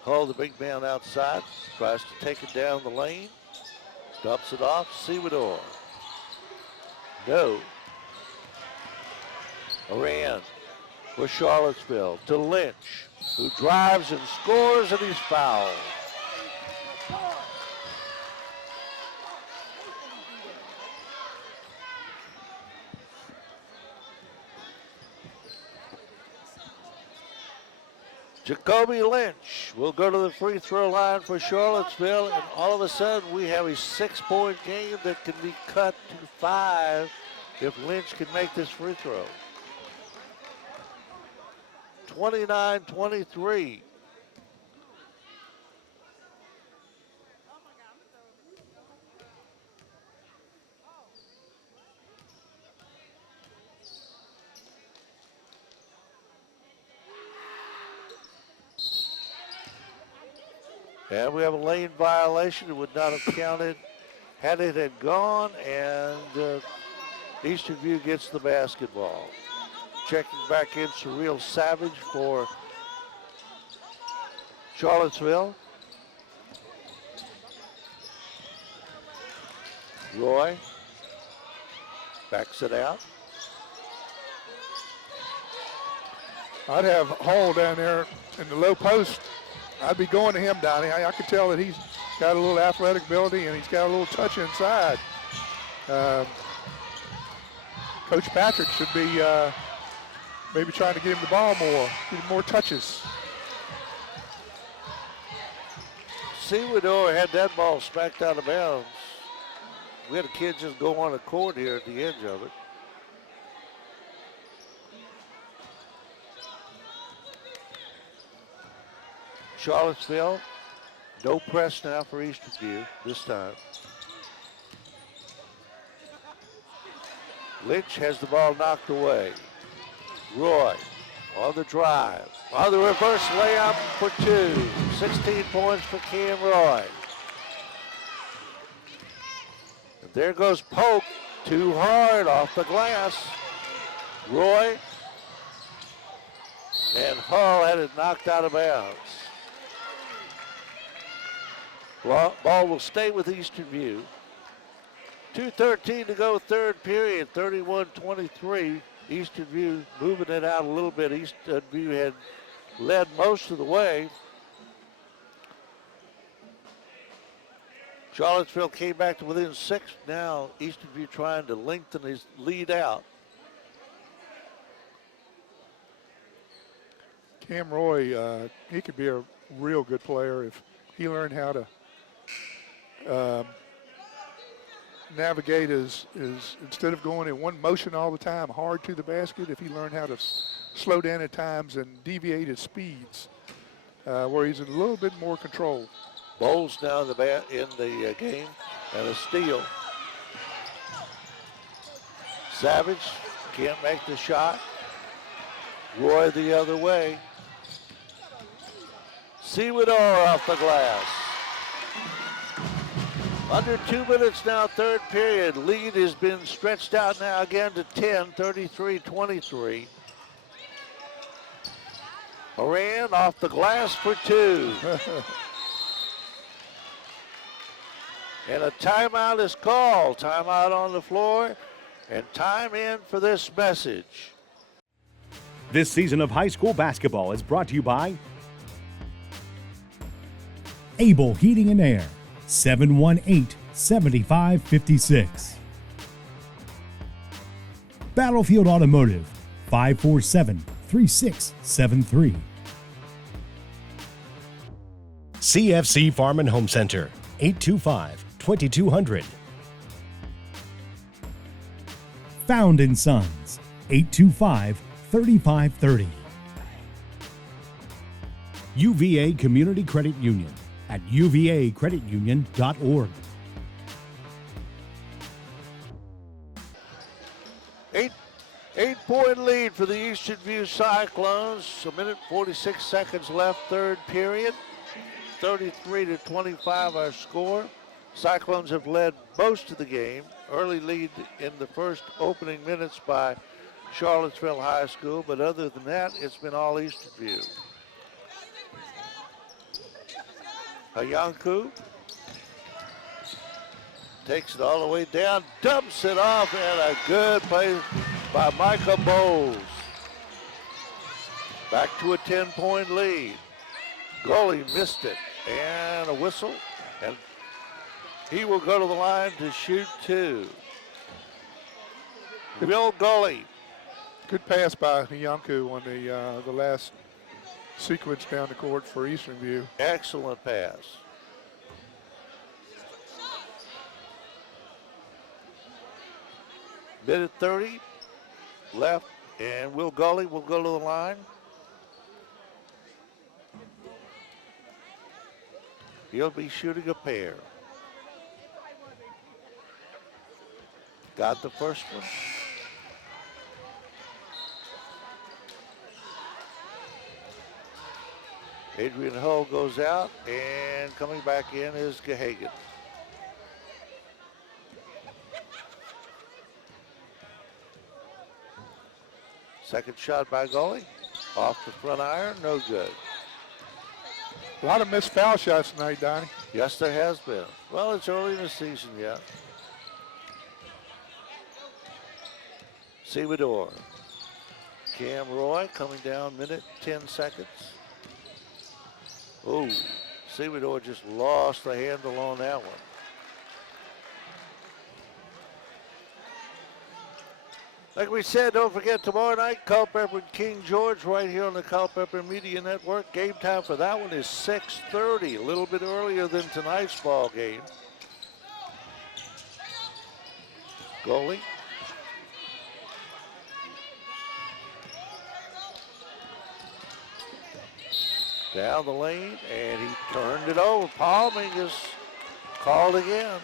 Hull, the big man outside, tries to take it down the lane. Dumps it off, Sewador. No. Horan for Charlottesville to Lynch, who drives and scores, and he's fouled. Jacoby Lynch will go to the free throw line for Charlottesville, and all of a sudden we have a 6-point game that can be cut to 5 if Lynch can make this free throw. 29-23. And we have a lane violation. It would not have counted had it had gone, and Eastern View gets the basketball. Checking back in, Surreal Savage for Charlottesville. Roy backs it out. I'd have Hall down there in the low post. I'd be going to him, Donnie. I could tell that he's got a little athletic ability and he's got a little touch inside. Coach Patrick should be maybe trying to get him the ball more, get him more touches. Sewador had that ball smacked out of bounds. We had a kid just go on a court here at the edge of it. Charlottesville, no press now for Eastern View this time. Lynch has the ball knocked away. Roy on the drive, on the reverse layup for 2. 16 points for Cam Roy. And there goes Polk, too hard off the glass. Roy and Hull had it knocked out of bounds. Ball will stay with Eastern View. 2:13 to go, third period, 31-23. Eastern View moving it out a little bit. Eastern View had led most of the way. Charlottesville came back to within 6. Now Eastern View trying to lengthen his lead out. Cam Roy, he could be a real good player if he learned how to navigate his instead of going in one motion all the time, hard to the basket, if he learned how to slow down at times and deviate his speeds, where he's in a little bit more control. Bowles now in the game, and a steal. Savage can't make the shot. Roy the other way. Sewador off the glass. Under 2 minutes now, third period. Lead has been stretched out now again to 10, 33-23. Moran off the glass for 2. And a timeout is called. Timeout on the floor, and time in for this message. This season of high school basketball is brought to you by Able Heating and Air, 718-7556. Battlefield Automotive, 547-3673. CFC Farm and Home Center, 825-2200. Found & Sons, 825-3530. UVA Community Credit Union at uvacreditunion.org. Eight-point lead for the Eastern View Cyclones. A minute 46 seconds left, third period. 33-25 our score. Cyclones have led most of the game. Early lead in the first opening minutes by Charlottesville High School, but other than that, it's been all Eastern View. Hayanku takes it all the way down, dumps it off, and a good play by Micah Bowles. Back to a 10-point lead. Goalie missed it, and a whistle, and he will go to the line to shoot 2. Will Goalie. Good pass by Hayanku on the last sequence down the court for Eastern View. Excellent pass. Minute 30 left, and Will Gully will go to the line. He'll be shooting a pair. Got the first one. Adrian Hull goes out, and coming back in is Gahagan. Second shot by Gully. Off the front iron, no good. A lot of missed foul shots tonight, Donnie. Yes, there has been. Well, it's early in the season yet. Sewador. Cam Roy coming down, minute 10 seconds. Oh, Sewador just lost the handle on that one. Like we said, don't forget tomorrow night, Culpeper and King George right here on the Culpeper Media Network. Game time for that one is 6:30, a little bit earlier than tonight's ball game. Goalie. Down the lane, and he turned it over. Palming is called again.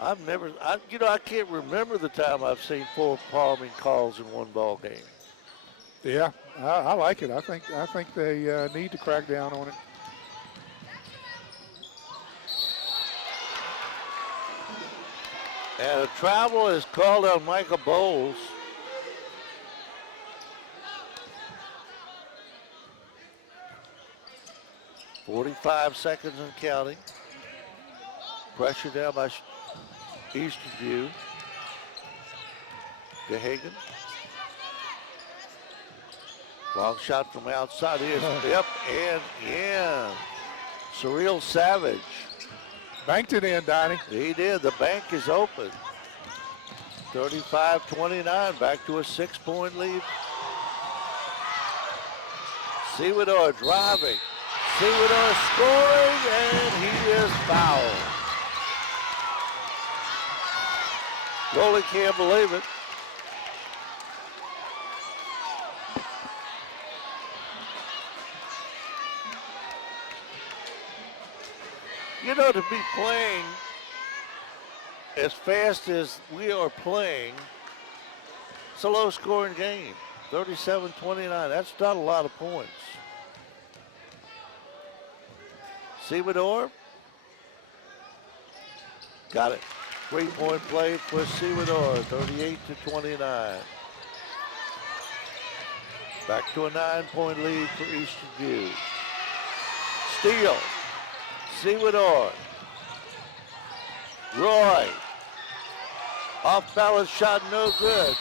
I can't remember the time I've seen 4 palming calls in one ball game. Yeah, I like it. I think they need to crack down on it. And a travel is called on Micah Bowles. .45 seconds and counting. Pressure down by Eastern View. Gahagan. Long shot from outside. Yep, and in. Surreal Savage. Banked it in, Donnie. He did. The bank is open. 35-29, back to a 6-point lead. Sewador driving. Sewador scoring, and he is fouled. Goalie can't believe it. You know, to be playing as fast as we are playing, it's a low-scoring game. 37-29, that's not a lot of points. Sewador got it. 3-point play for Sewador, 38-29. Back to a 9-point lead for Eastern View. Steal. Sewador. Roy. Off balance shot, no good.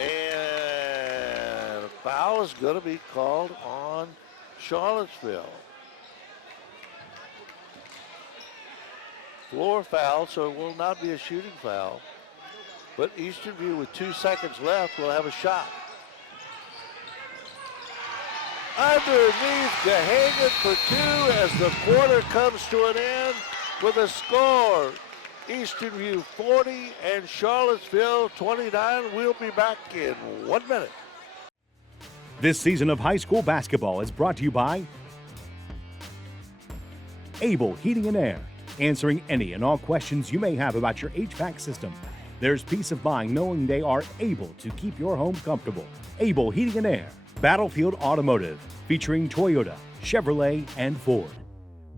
And a foul is going to be called on Charlottesville. Floor foul, so it will not be a shooting foul. But Eastern View, with 2 seconds left, will have a shot. Underneath Gahagan for 2 as the quarter comes to an end with a score. Eastern View 40 and Charlottesville 29. We'll be back in 1 minute. This season of high school basketball is brought to you by Able Heating and Air, answering any and all questions you may have about your HVAC system. There's peace of mind knowing they are able to keep your home comfortable. Able Heating and Air. Battlefield Automotive, featuring Toyota, Chevrolet, and Ford.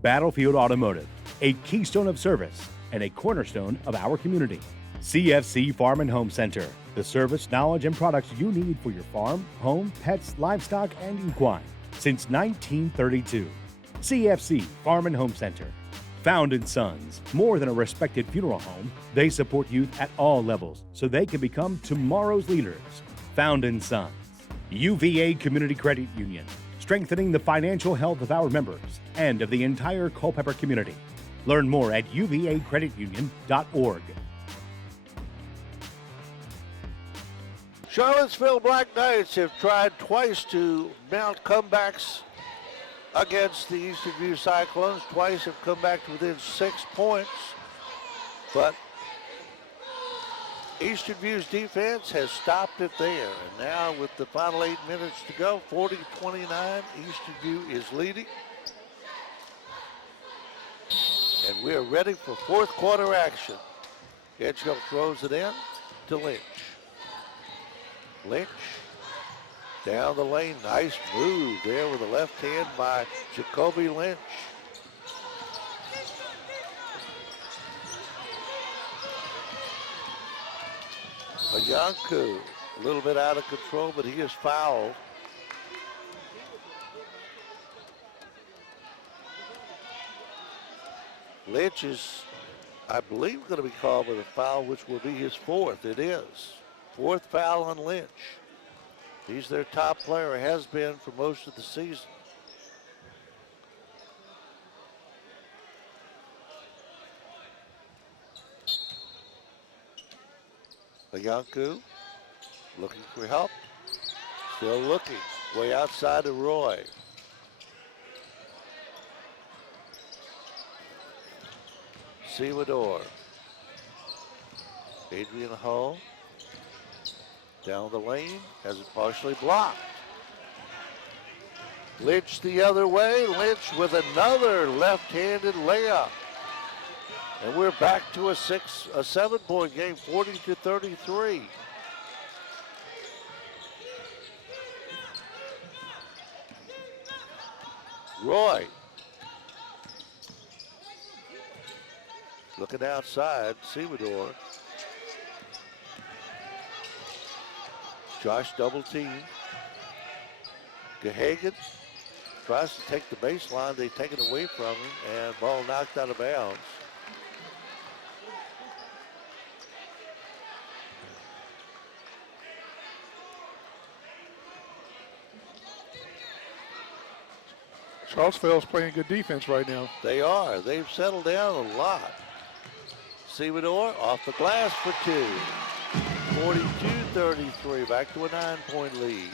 Battlefield Automotive, a keystone of service and a cornerstone of our community. CFC Farm and Home Center, the service, knowledge, and products you need for your farm, home, pets, livestock, and equine since 1932. CFC Farm and Home Center. Found in Sons, more than a respected funeral home, they support youth at all levels so they can become tomorrow's leaders. Found in Sons. UVA Community Credit Union, strengthening the financial health of our members and of the entire Culpeper community. Learn more at uvacreditunion.org. Charlottesville Black Knights have tried twice to mount comebacks against the Eastern View Cyclones. Twice have come back to within 6 points, but Eastern View's defense has stopped it there. And now with the final 8 minutes to go, 40-29, Eastern View is leading. And we're ready for fourth quarter action. Edgehill throws it in to Lynch. Lynch down the lane, nice move there with the left hand by Jacoby Lynch. Ayanku, a little bit out of control, but he is fouled. Lynch is, I believe, going to be called with a foul, which will be his 4th. It is. 4th foul on Lynch. He's their top player, has been for most of the season. Ayanku looking for help. Still looking. Way outside to Roy. Sewador. Adrian Hull. Down the lane. Has it partially blocked. Lynch the other way. Lynch with another left-handed layup. And we're back to a 7-point game, 40-33. Roy. Looking outside, Sewador. Josh double team. Gahagan tries to take the baseline. They take it away from him, and ball knocked out of bounds. Charlottesville's playing good defense right now. They are. They've settled down a lot. Seabador off the glass for two. 42-33, back to a 9-point lead.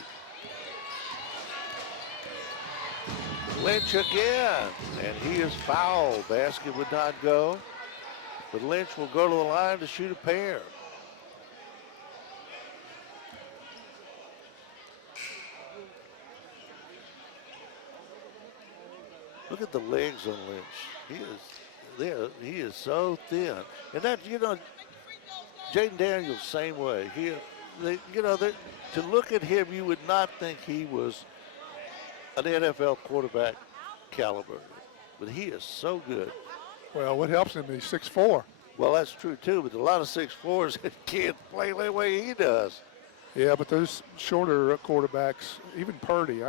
Lynch again, and he is fouled. Basket would not go, but Lynch will go to the line to shoot a pair. Look at the legs on Lynch. He is so thin. And that, you know, Jaden Daniels, same way. To look at him, you would not think he was an NFL quarterback caliber. But he is so good. Well, what helps him is 6'4". Well, that's true, too. But a lot of 6'4s can't play the way he does. Yeah, but those shorter quarterbacks, even Purdy,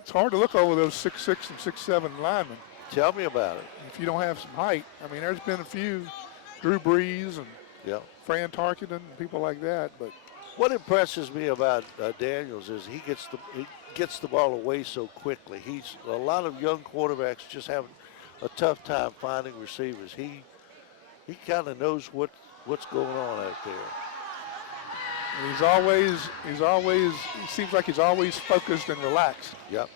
it's hard to look over those 6'6" and 6'7" linemen. Tell me about it. If you don't have some height. I mean, there's been a few, Drew Brees and Fran Tarkenton and people like that. But what impresses me about Daniels is he gets the ball away so quickly. A lot of young quarterbacks just have a tough time finding receivers. He kind of knows what's going on out there. He seems like he's always focused and relaxed. Yep.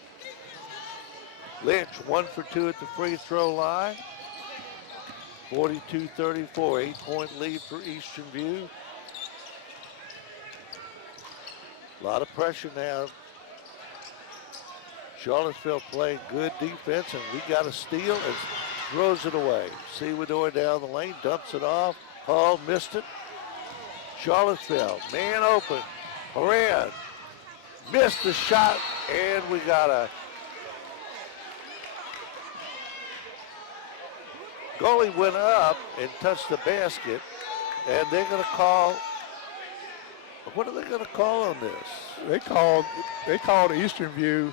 Lynch 1 for 2 at the free throw line. 42-34, 8-point lead for Eastern View. A lot of pressure now. Charlottesville playing good defense, and we got a steal and throws it away. Sewador down the lane, dumps it off. Hall missed it. Charlottesville, man open. Moran missed the shot, and we got a goalie went up and touched the basket, and they're going to call. What are they going to call on this? They called Eastern View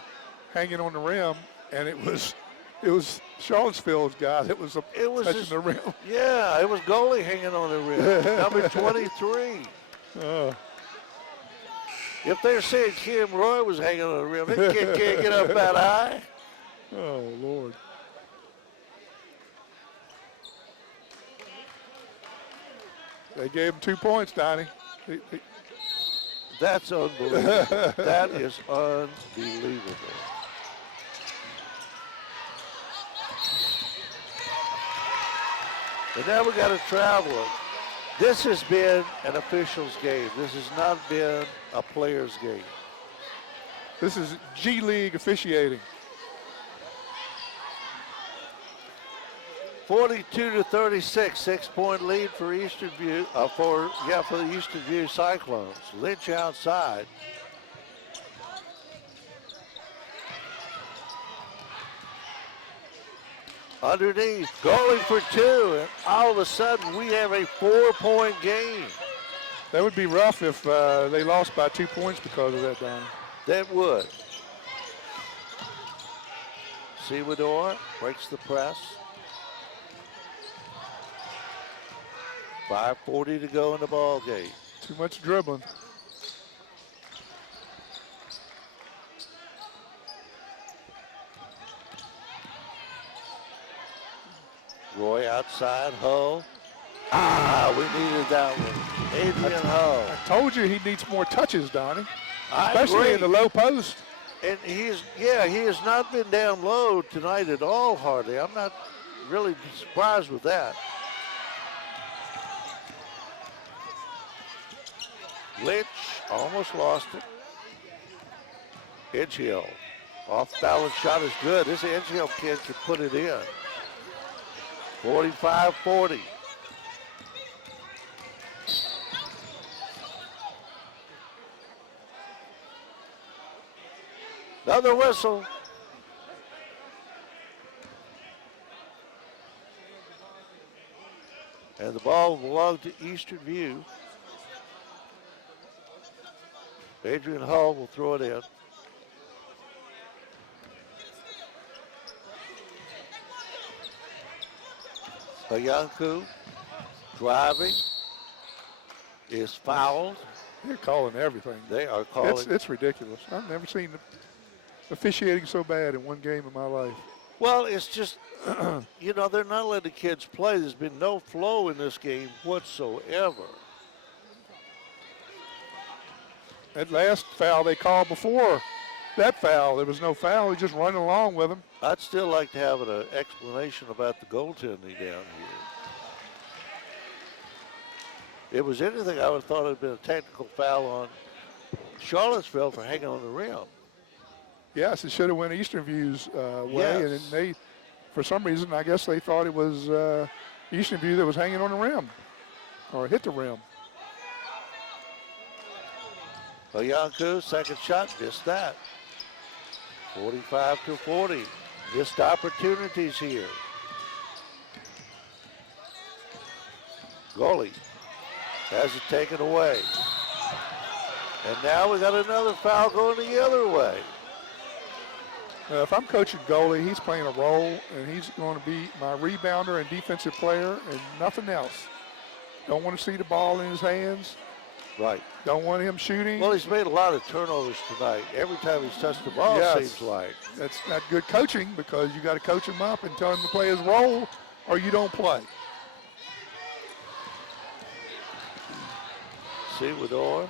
hanging on the rim, and it was Charlottesville's guy that was touching the rim. Yeah, it was goalie hanging on the rim. Number 23. If they're saying Kim Roy was hanging on the rim, they can't get up that high. Oh, Lord. They gave him 2 points, Donnie. That's unbelievable. That is unbelievable. And now we got a traveler. This has been an official's game. This has not been a player's game. This is G League officiating. 42-36, 6-point lead for Eastern View. For the Eastern View Cyclones. Lynch outside. Underneath, goalie for two, and all of a sudden we have a 4-point game. That would be rough if they lost by 2 points because of that, Donnie. That would. Sewador breaks the press. 5:40 to go in the ball game. Too much dribbling. Roy outside, Hull. We needed that one. Adrian Hull. I told you he needs more touches, Donnie. I Especially agree. in the low post. And he has not been down low tonight at all, hardly. I'm not really surprised with that. Lynch almost lost it. Edgehill. Off balance shot is good. This Edgehill kid can put it in. 45-40. Another whistle. And the ball belonged to Eastern View. Adrian Hull will throw it in. Hayanku driving is fouled. They're calling everything. They are calling. It's ridiculous. I've never seen officiating so bad in one game in my life. Well, it's just, you know, they're not letting the kids play. There's been no flow in this game whatsoever. That last foul they called before that foul, there was no foul. He just running along with him. I'd still like to have an explanation about the goaltending down here. If it was anything, I would have thought it had been a technical foul on Charlottesville for hanging on the rim. Yes, it should have went Eastern View's way, Yes. and they, for some reason, I guess they thought it was Eastern View that was hanging on the rim, or hit the rim. Oyanku, second shot, missed that. 45-40. Missed opportunities here. Goalie has it taken away. And now we got another foul going the other way. If I'm coaching goalie, he's playing a role, and he's going to be my rebounder and defensive player and nothing else. Don't want to see the ball in his hands. Right. Don't want him shooting. Well, he's made a lot of turnovers tonight. Every time he's touched the ball, Yes. seems like. That's not good coaching, because you got to coach him up and tell him to play his role, or you don't play. Sewador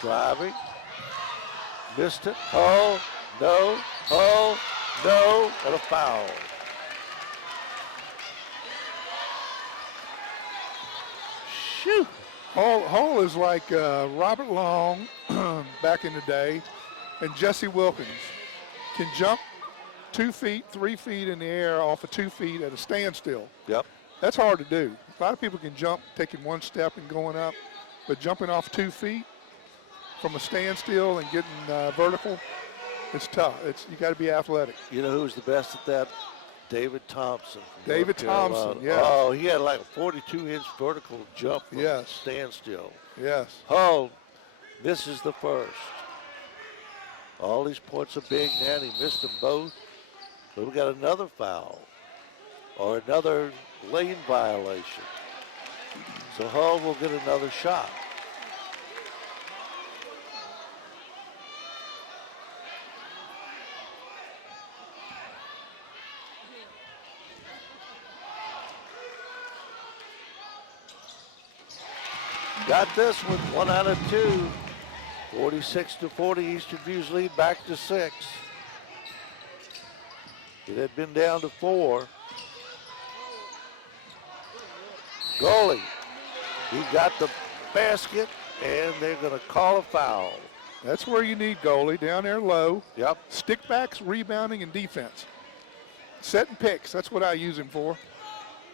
driving. Missed it. Oh, no. Oh, no. And a foul. Shoot. Hall is like Robert Long back in the day, and Jesse Wilkins. Can jump 2 feet, 3 feet in the air off of 2 feet at a standstill. Yep. That's hard to do. A lot of people can jump taking one step and going up, but jumping off 2 feet from a standstill and getting vertical, it's tough. You got to be athletic. You know who's the best at that? David Thompson. From David North Carolina. Thompson, yes. Oh, he had like a 42-inch vertical jump from Yes. standstill. Yes. Hull misses the first. All these points are big now, and he missed them both. But we got another foul or another lane violation. So Hull will get another shot. Got this one, 1 out of 2. 46-40, Eastern View's lead back to 6. It had been down to 4. Goalie, he got the basket, and they're going to call a foul. That's where you need goalie, down there low. Yep. Stick backs, rebounding, and defense. Setting picks, that's what I use him for.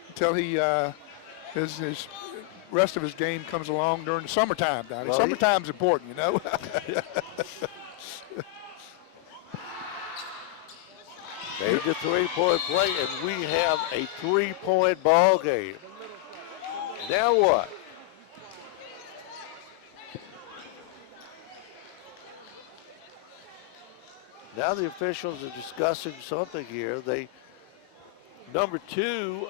Until he his rest of his game comes along during the summertime, Donnie. Well, Summertime's important, you know. Made the three-point play, and we have a 3-point ball game. Now what? Now the officials are discussing something here. Number 2,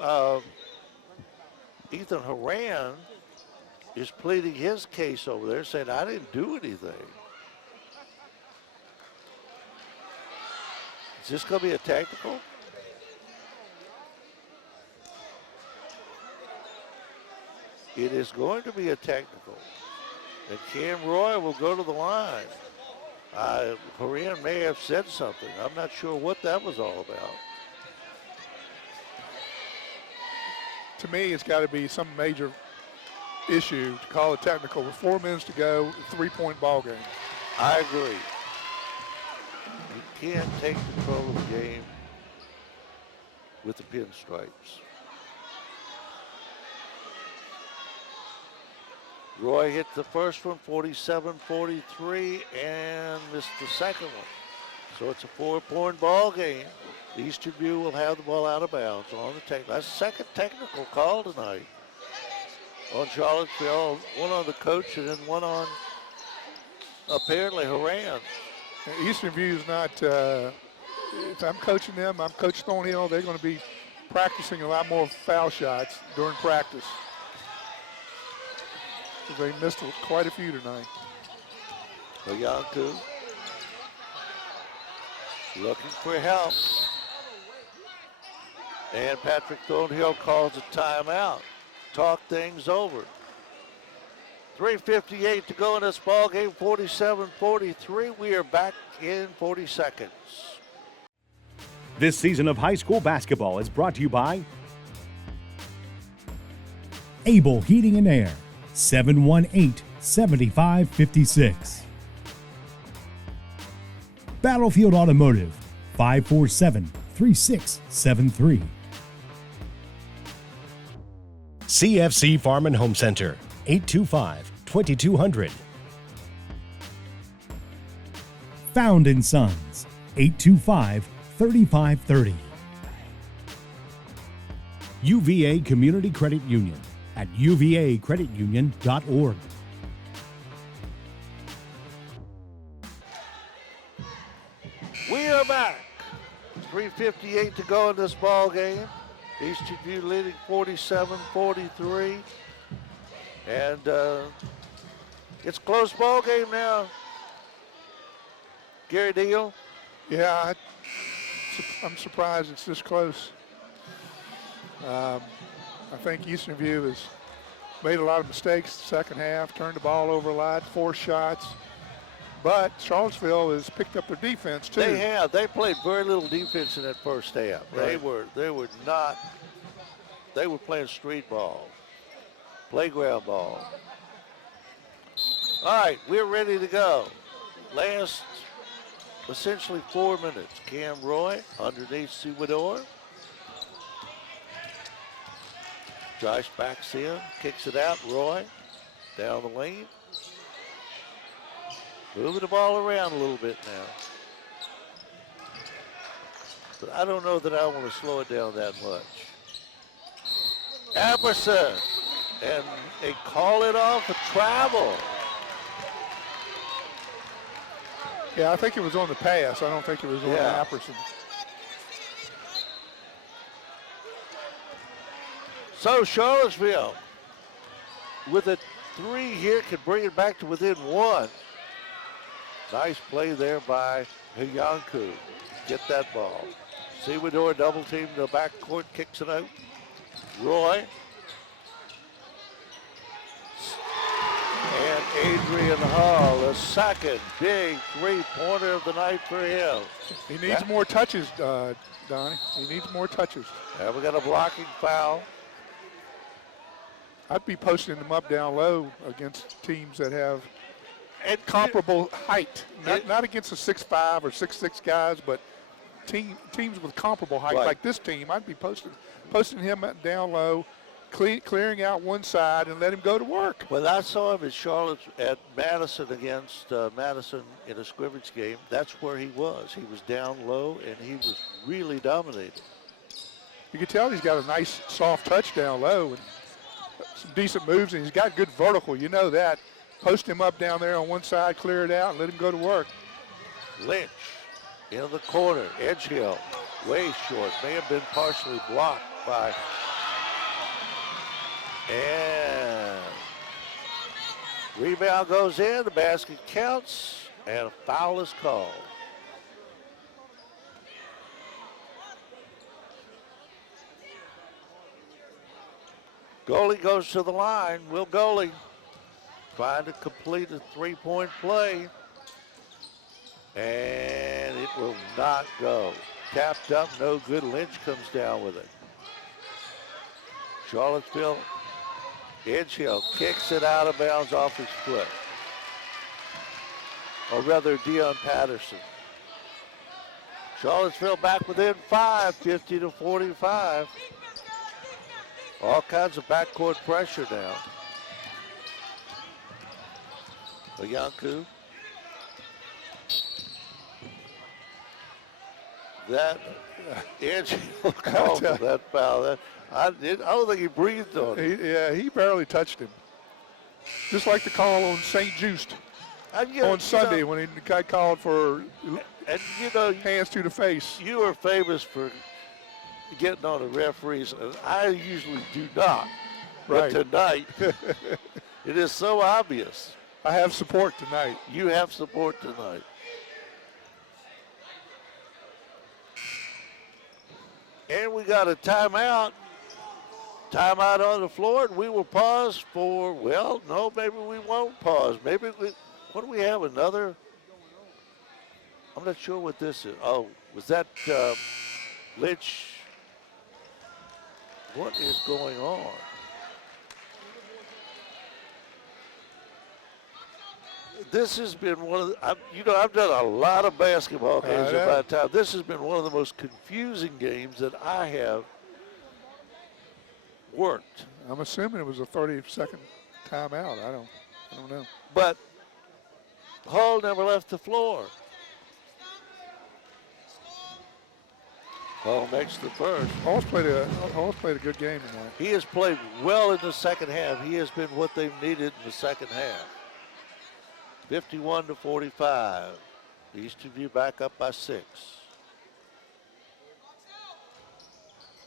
Ethan Horan is pleading his case over there, saying, I didn't do anything. Is this going to be a technical? It is going to be a technical. And Cam Roy will go to the line. Horan may have said something. I'm not sure what that was all about. To me, it's got to be some major issue to call it technical with 4 minutes to go, 3-point ball game. I agree. You can't take control of the game with the pinstripes. Roy hit the first one, 47-43, and missed the second one. So it's a 4-point ball game. Eastern View will have the ball out of bounds on the technical. That's the second technical call tonight on Charlottesville. One on the coach and then one on apparently Horan. Eastern View is not, if I'm coaching them, I'm Coach Thornhill, they're going to be practicing a lot more foul shots during practice. They missed quite a few tonight. Oyanku looking for help. And Patrick Thornhill calls a timeout. Talk things over. 3:58 to go in this ball game, 47-43. We are back in 40 seconds. This season of high school basketball is brought to you by Able Heating and Air, 718-7556. Battlefield Automotive, 547-3673. CFC Farm and Home Center, 825-2200. Found & Sons, 825-3530. UVA Community Credit Union at uvacreditunion.org. We are back. 3:58 to go in this ball game. Eastern View leading 47-43. And it's a close ball game now. Gary Deal. Yeah, I'm surprised it's this close. I think Eastern View has made a lot of mistakes the second half, turned the ball over a lot, 4 shots. But Charlottesville has picked up their defense too. They have. They played very little defense in that first half. Right. They were not. They were playing street ball, playground ball. All right, we're ready to go. Last essentially 4 minutes. Cam Roy underneath Subador. Josh backs in, kicks it out. Roy down the lane. Moving the ball around a little bit now. But I don't know that I want to slow it down that much. Apperson, and they call it off a travel. Yeah, I think it was on the pass. I don't think it was on Apperson. So Charlottesville, with a 3 here, can bring it back to within 1. Nice play there by Hiyanku. Get that ball. Subador double team to the backcourt, kicks it out. Roy. And Adrian Hall, a second big 3-pointer of the night for him. He needs more touches, Donnie. He needs more touches. And we got a blocking foul. I'd be posting them up down low against teams that have comparable height. Not against the 6'5" or 6'6" guys, but teams with comparable height. Right. Like this team, I'd be posting him down low, clearing out one side and let him go to work. When I saw him at Madison against Madison in a scrimmage game, that's where he was. He was down low, and he was really dominating. You can tell he's got a nice soft touch down low and some decent moves, and he's got good vertical. You know that. Post him up down there on one side, clear it out, and let him go to work. Lynch into the corner. Edgehill way short. May have been partially blocked by. And rebound goes in. The basket counts. And a foul is called. Goalie goes to the line. Will Goalie trying to complete a 3-point play. And it will not go. Tapped up, no good. Lynch comes down with it. Charlottesville, Edgehill kicks it out of bounds off his foot. Or rather, Dion Patterson. Charlottesville back within 5, 50-45. All kinds of backcourt pressure now. Hiyanku. That Edgehill called for that foul. I don't think he breathed on it. He barely touched him. Just like the call on St. Just on Sunday when he got called for hands to the face. You are famous for getting on the referees, and I usually do not. Right. But tonight, it is so obvious. I have support tonight. You have support tonight. And we got a timeout. Timeout on the floor, and we will pause for, well, no, maybe we won't pause. Maybe what do we have, another? I'm not sure what this is. Oh, was that Litch? What is going on? This has been one of the, I've done a lot of basketball games in my time. This has been one of the most confusing games that I have worked. I'm assuming it was a 30-second timeout. I don't know. But Hall never left the floor. Hall makes the first. Hall's played a good game tonight. He has played well in the second half. He has been what they've needed in the second half. 51-45. Eastern View back up by 6.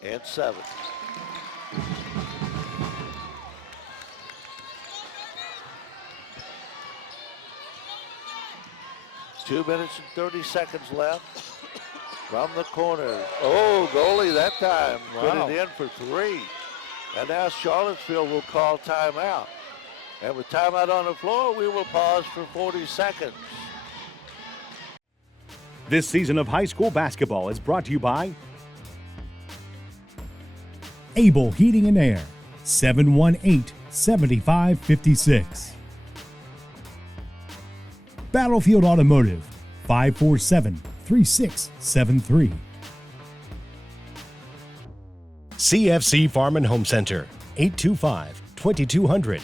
And 7. Two minutes and 30 seconds left from the corner. Oh, goalie that time put it in for 3. And now Charlottesville will call timeout. And with timeout on the floor, we will pause for 40 seconds. This season of high school basketball is brought to you by Able Heating and Air, 718-7556. Battlefield Automotive, 547-3673. CFC Farm and Home Center, 825-2200.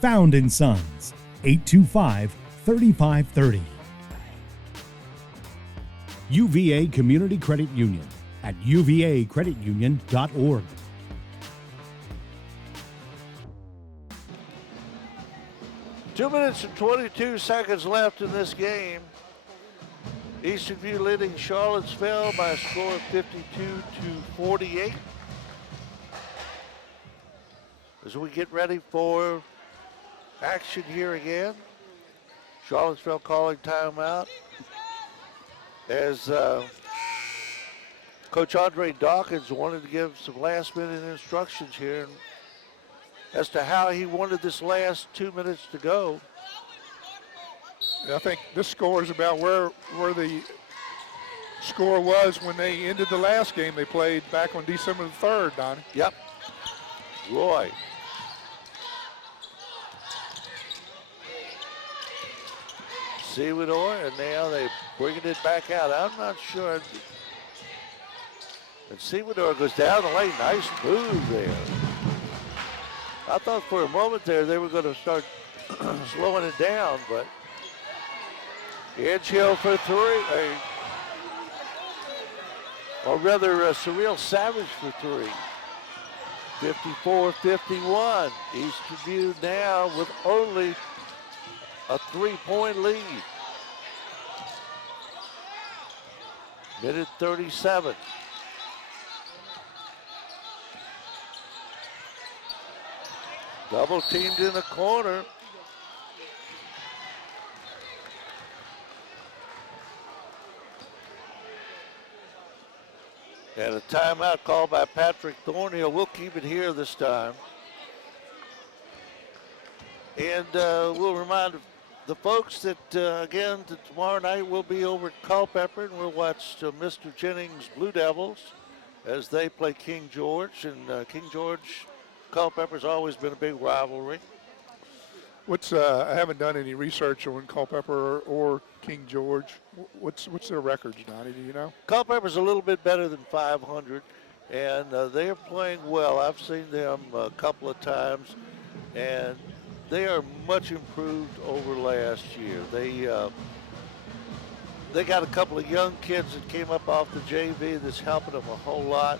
Found & Sons, 825-3530. UVA Community Credit Union at uvacreditunion.org. 2 minutes and 22 seconds left in this game. Eastern View leading Charlottesville by a score of 52-48. As we get ready for action here again, Charlottesville calling timeout as Coach Andre Dawkins wanted to give some last-minute instructions here as to how he wanted this last 2 minutes to go. Yeah, I think this score is about where the score was when they ended the last game they played back on December the 3rd, Donnie. Yep. Roy. Seawidor, and now they bringing it back out. I'm not sure. And Seawidor goes down the lane. Nice move there. I thought for a moment there they were going to start slowing it down, but Edgehill for 3. Or rather, Surreal Savage for 3. 54-51. Eastern View now with only a 3-point lead. Minute 37. Double teamed in the corner. And a timeout called by Patrick Thornhill. We'll keep it here this time. And we'll remind the folks that, again, that tomorrow night we'll be over at Culpeper and we'll watch Mr. Jennings' Blue Devils as they play King George. And King George, Culpeper's always been a big rivalry. I haven't done any research on Culpeper or King George. What's their records, Donnie? Do you know? Culpeper's a little bit better than 500, and they are playing well. I've seen them a couple of times, and they are much improved over last year. They got a couple of young kids that came up off the JV that's helping them a whole lot,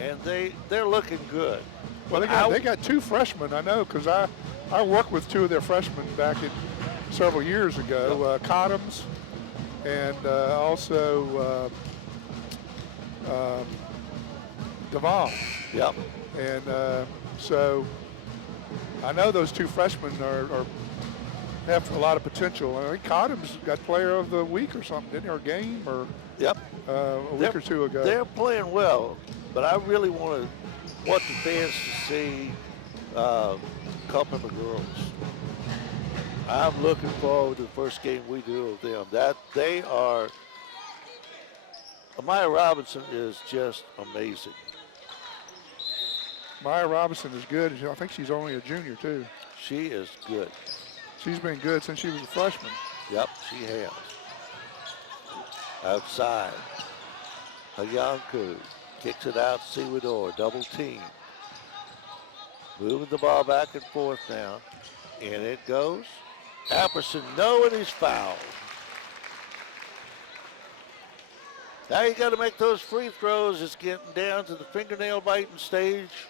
and they're looking good. Well, they got 2 freshmen, I know, because I worked with 2 of their freshmen back several years ago, Cottums and also Devon. Yep. And so I know those 2 freshmen have a lot of potential. I think Cottums got Player of the Week or something, didn't he, or game or? Yep. a week or two ago. They're playing well, but I really want the fans to see a couple of the girls. I'm looking forward to the first game we do of them. That they are. Amaya Robinson is just amazing. Maya Robinson is good. I think she's only a junior too. She is good. She's been good since she was a freshman. Yep, she has. Outside. Hayanku kicks it out. Sewador, double team. Moving the ball back and forth now. In it goes. Apperson knowing he's fouled. Now you got to make those free throws. It's getting down to the fingernail biting stage.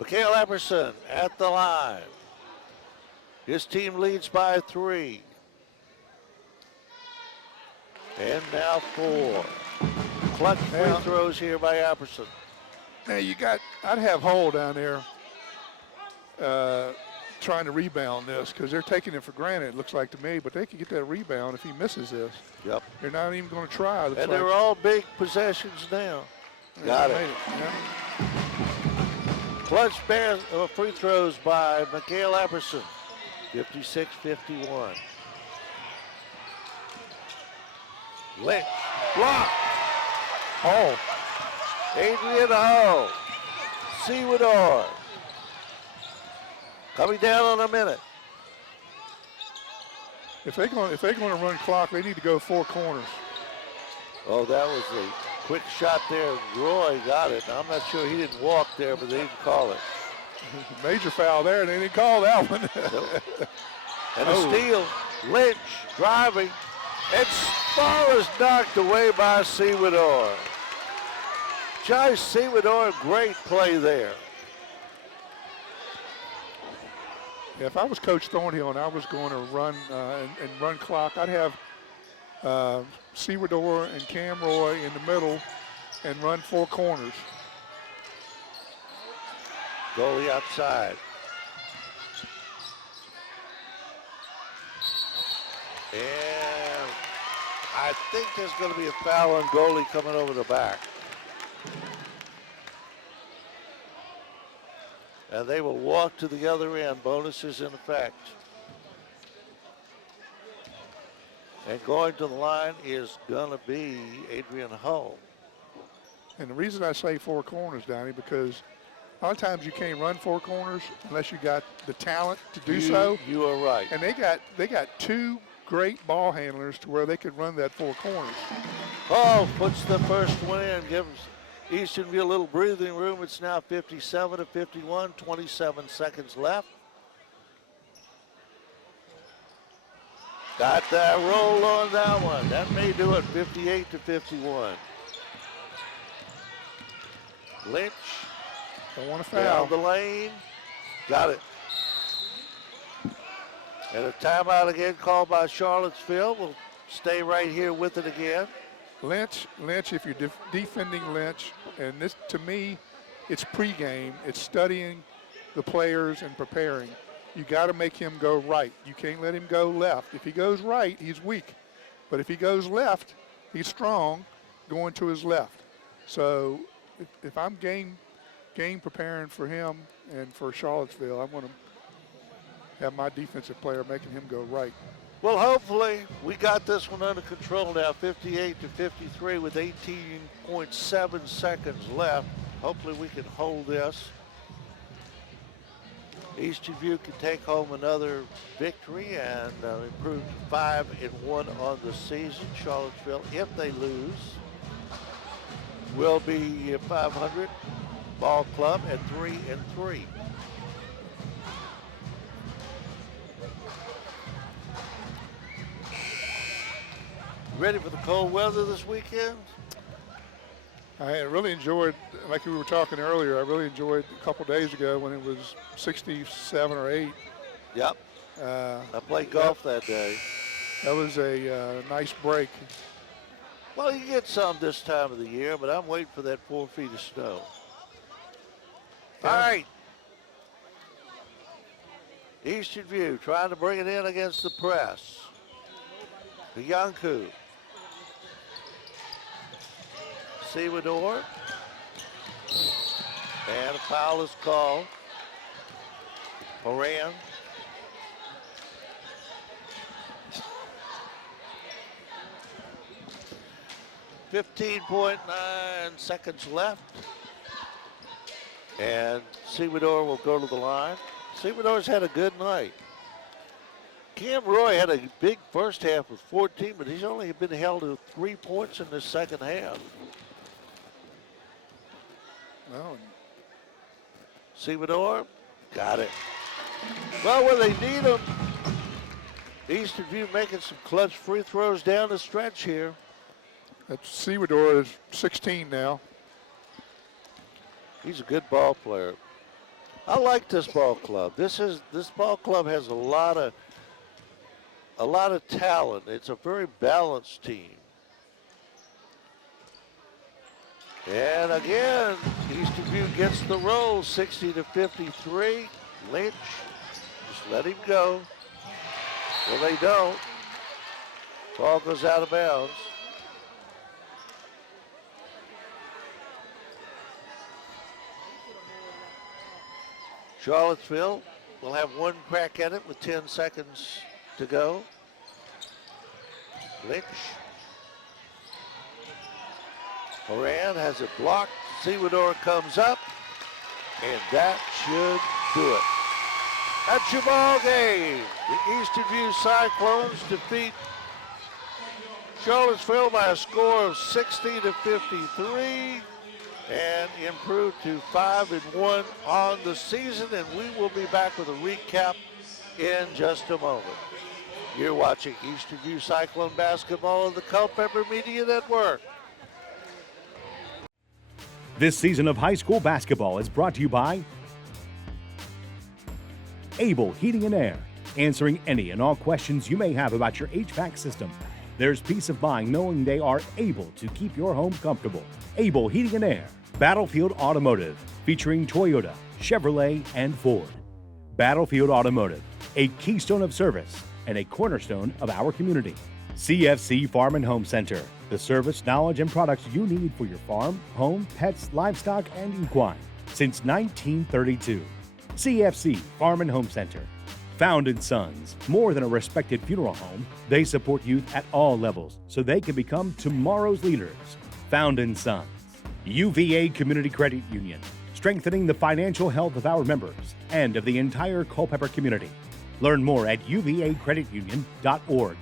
Mikhail Apperson at the line. His team leads by 3. And now 4. Clutch free throws here by Apperson. Now I'd have Hull down there trying to rebound this because they're taking it for granted, it looks like to me, but they can get that rebound if he misses this. Yep. They're not even going to try. And they're all big possessions now. Got it. Yeah. Clutch free throws by Mikhail Apperson, 56-51. Lynch, block. Hull. Adrian Hull, Sewador. Coming down on a minute. If they're going to run clock, they need to go 4 corners. Oh, that was a quick shot there. Roy got it. I'm not sure he didn't walk there, but they didn't call it. Major foul there, and they didn't call that one. And a steal. Lynch driving. And ball is knocked away by Sewador. Josh Sewador, great play there. Yeah, if I was Coach Thornhill and I was going to run and run clock, I'd have Sewador and Cam Roy in the middle and run 4 corners. Goalie outside. And I think there's going to be a foul on goalie coming over the back. And they will walk to the other end. Bonuses in effect. And going to the line is going to be Adrian Hull. And the reason I say 4 corners, Donnie, because a lot of times you can't run 4 corners unless you got the talent to do so. You are right. And they got 2 great ball handlers to where they could run that 4 corners. Hull puts the first one in, gives Eastern View a little breathing room. It's now 57-51, 27 seconds left. Got that roll on that one. That may do it, 58-51. Lynch. Don't want to foul. Down the lane. Got it. And a timeout again called by Charlottesville. We'll stay right here with it again. Lynch, if you're defending Lynch, and this, to me, it's pregame. It's studying the players and preparing. You got to make him go right. You can't let him go left. If he goes right, he's weak. But if he goes left, he's strong going to his left. So if I'm game preparing for him and for Charlottesville, I'm going to have my defensive player making him go right. Well, hopefully we got this one under control now, 58-53 with 18.7 seconds left. Hopefully we can hold this. Eastern View can take home another victory and improve to 5-1 on the season. Charlottesville, if they lose, will be a 500 ball club at 3-3. Ready for the cold weather this weekend? I really enjoyed, like we were talking earlier, I really enjoyed a couple days ago when it was 67 or 8. Yep. I played golf that day. That was a nice break. Well, you get some this time of the year, but I'm waiting for that 4 feet of snow. Yeah. All right. Eastern View trying to bring it in against the press. The Yanku. Sewador. And a foul is called. Horan. .9 seconds left. And Sewador will go to the line. Sewador's had a good night. Cam Roy had a big first half with 14, but he's only been held to 3 points in the second half. Well, Sewador got it. Well, when they need them, Eastern View making some clutch free throws down the stretch here. that's Sewador is 16 now. He's a good ball player. I like this ball club. This ball club has a lot of talent. It's a very balanced team. And again, Eastern View gets the roll, 60-53. Lynch, just let him go. Well, they don't. Ball goes out of bounds. Charlottesville will have one crack at it with 10 seconds to go. Lynch. Horan has it blocked. Sewador comes up, and that should do it. That's your ball game. The Eastern View Cyclones defeat Charlottesville by a score of 60-53 and improve to 5-1 on the season. And we will be back with a recap in just a moment. You're watching Eastern View Cyclone basketball on the Culpeper Media Network. This season of high school basketball is brought to you by Able Heating and Air, answering any and all questions you may have about your HVAC system. There's peace of mind knowing they are able to keep your home comfortable. Able Heating and Air. Battlefield Automotive, featuring Toyota, Chevrolet, and Ford. Battlefield Automotive, a keystone of service and a cornerstone of our community. CFC Farm and Home Center, the service, knowledge, and products you need for your farm, home, pets, livestock, and equine since 1932. CFC Farm and Home Center. Found in Sons, more than a respected funeral home, they support youth at all levels so they can become tomorrow's leaders. Found in Sons. UVA Community Credit Union, strengthening the financial health of our members and of the entire Culpeper community. Learn more at uvacreditunion.org.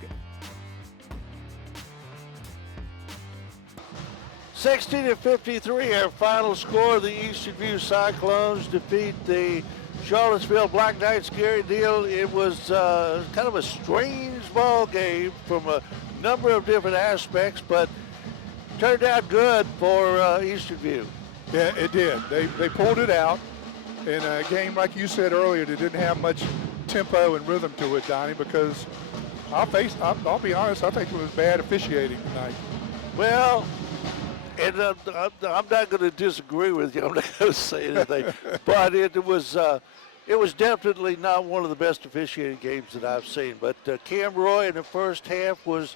60-53, our final score. The Eastern View Cyclones defeat the Charlottesville Black Knights. Gary Deal, it was kind of a strange ball game from a number of different aspects, but turned out good for Eastern View. Yeah, it did. They pulled it out in a game, like you said earlier, that didn't have much tempo and rhythm to it, Donnie, because I'll be honest, I think it was bad officiating tonight. Well, and I'm not going to disagree with you. I'm not going to say anything, but it was definitely not one of the best officiating games that I've seen. But Cam Roy in the first half was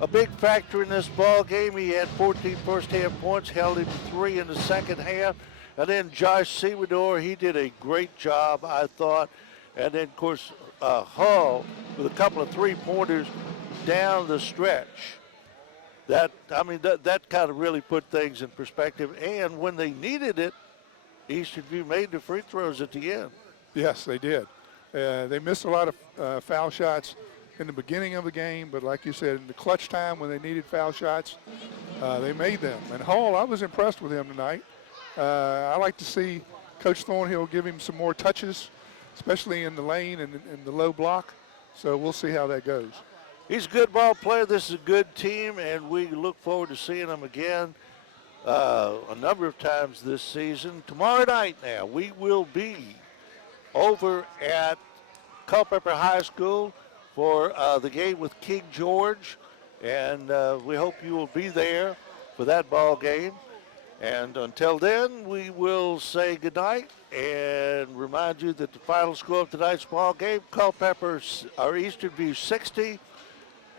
a big factor in this ball game. He had 14 first half points, held him to 3 in the second half. And then Josh Sewador, he did a great job, I thought. And then, of course, Hull with a couple of three-pointers down the stretch. That kind of really put things in perspective. And when they needed it, Eastern View made the free throws at the end. Yes, they did. They missed a lot of foul shots in the beginning of the game, but like you said, in the clutch time when they needed foul shots, they made them. And Hall, I was impressed with him tonight. I like to see Coach Thornhill give him some more touches, especially in the lane and in the low block. So we'll see how that goes. He's a good ball player. This is a good team, and we look forward to seeing him again a number of times this season. Tomorrow night now, we will be over at Culpeper High School for the game with King George, and we hope you will be there for that ball game. And until then, we will say goodnight and remind you that the final score of tonight's ball game, Culpeper or Eastern View 60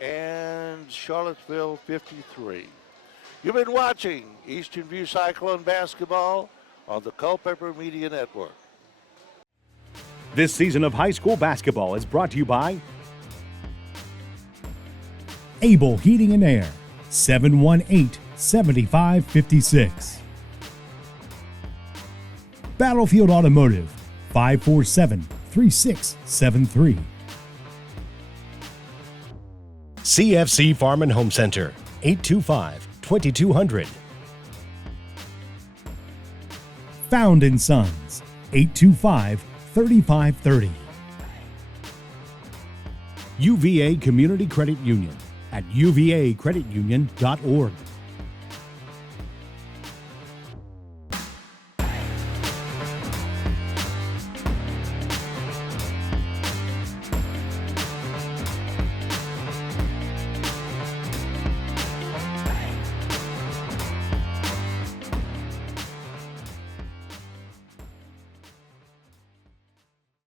and Charlottesville 53. You've been watching Eastern View Cyclone basketball on the Culpeper Media Network. This season of high school basketball is brought to you by Able Heating and Air, 718-7556. Battlefield Automotive, 547-3673. CFC Farm and Home Center, 825-2200. Found & Sons, 825-3530. UVA Community Credit Union at uvacreditunion.org.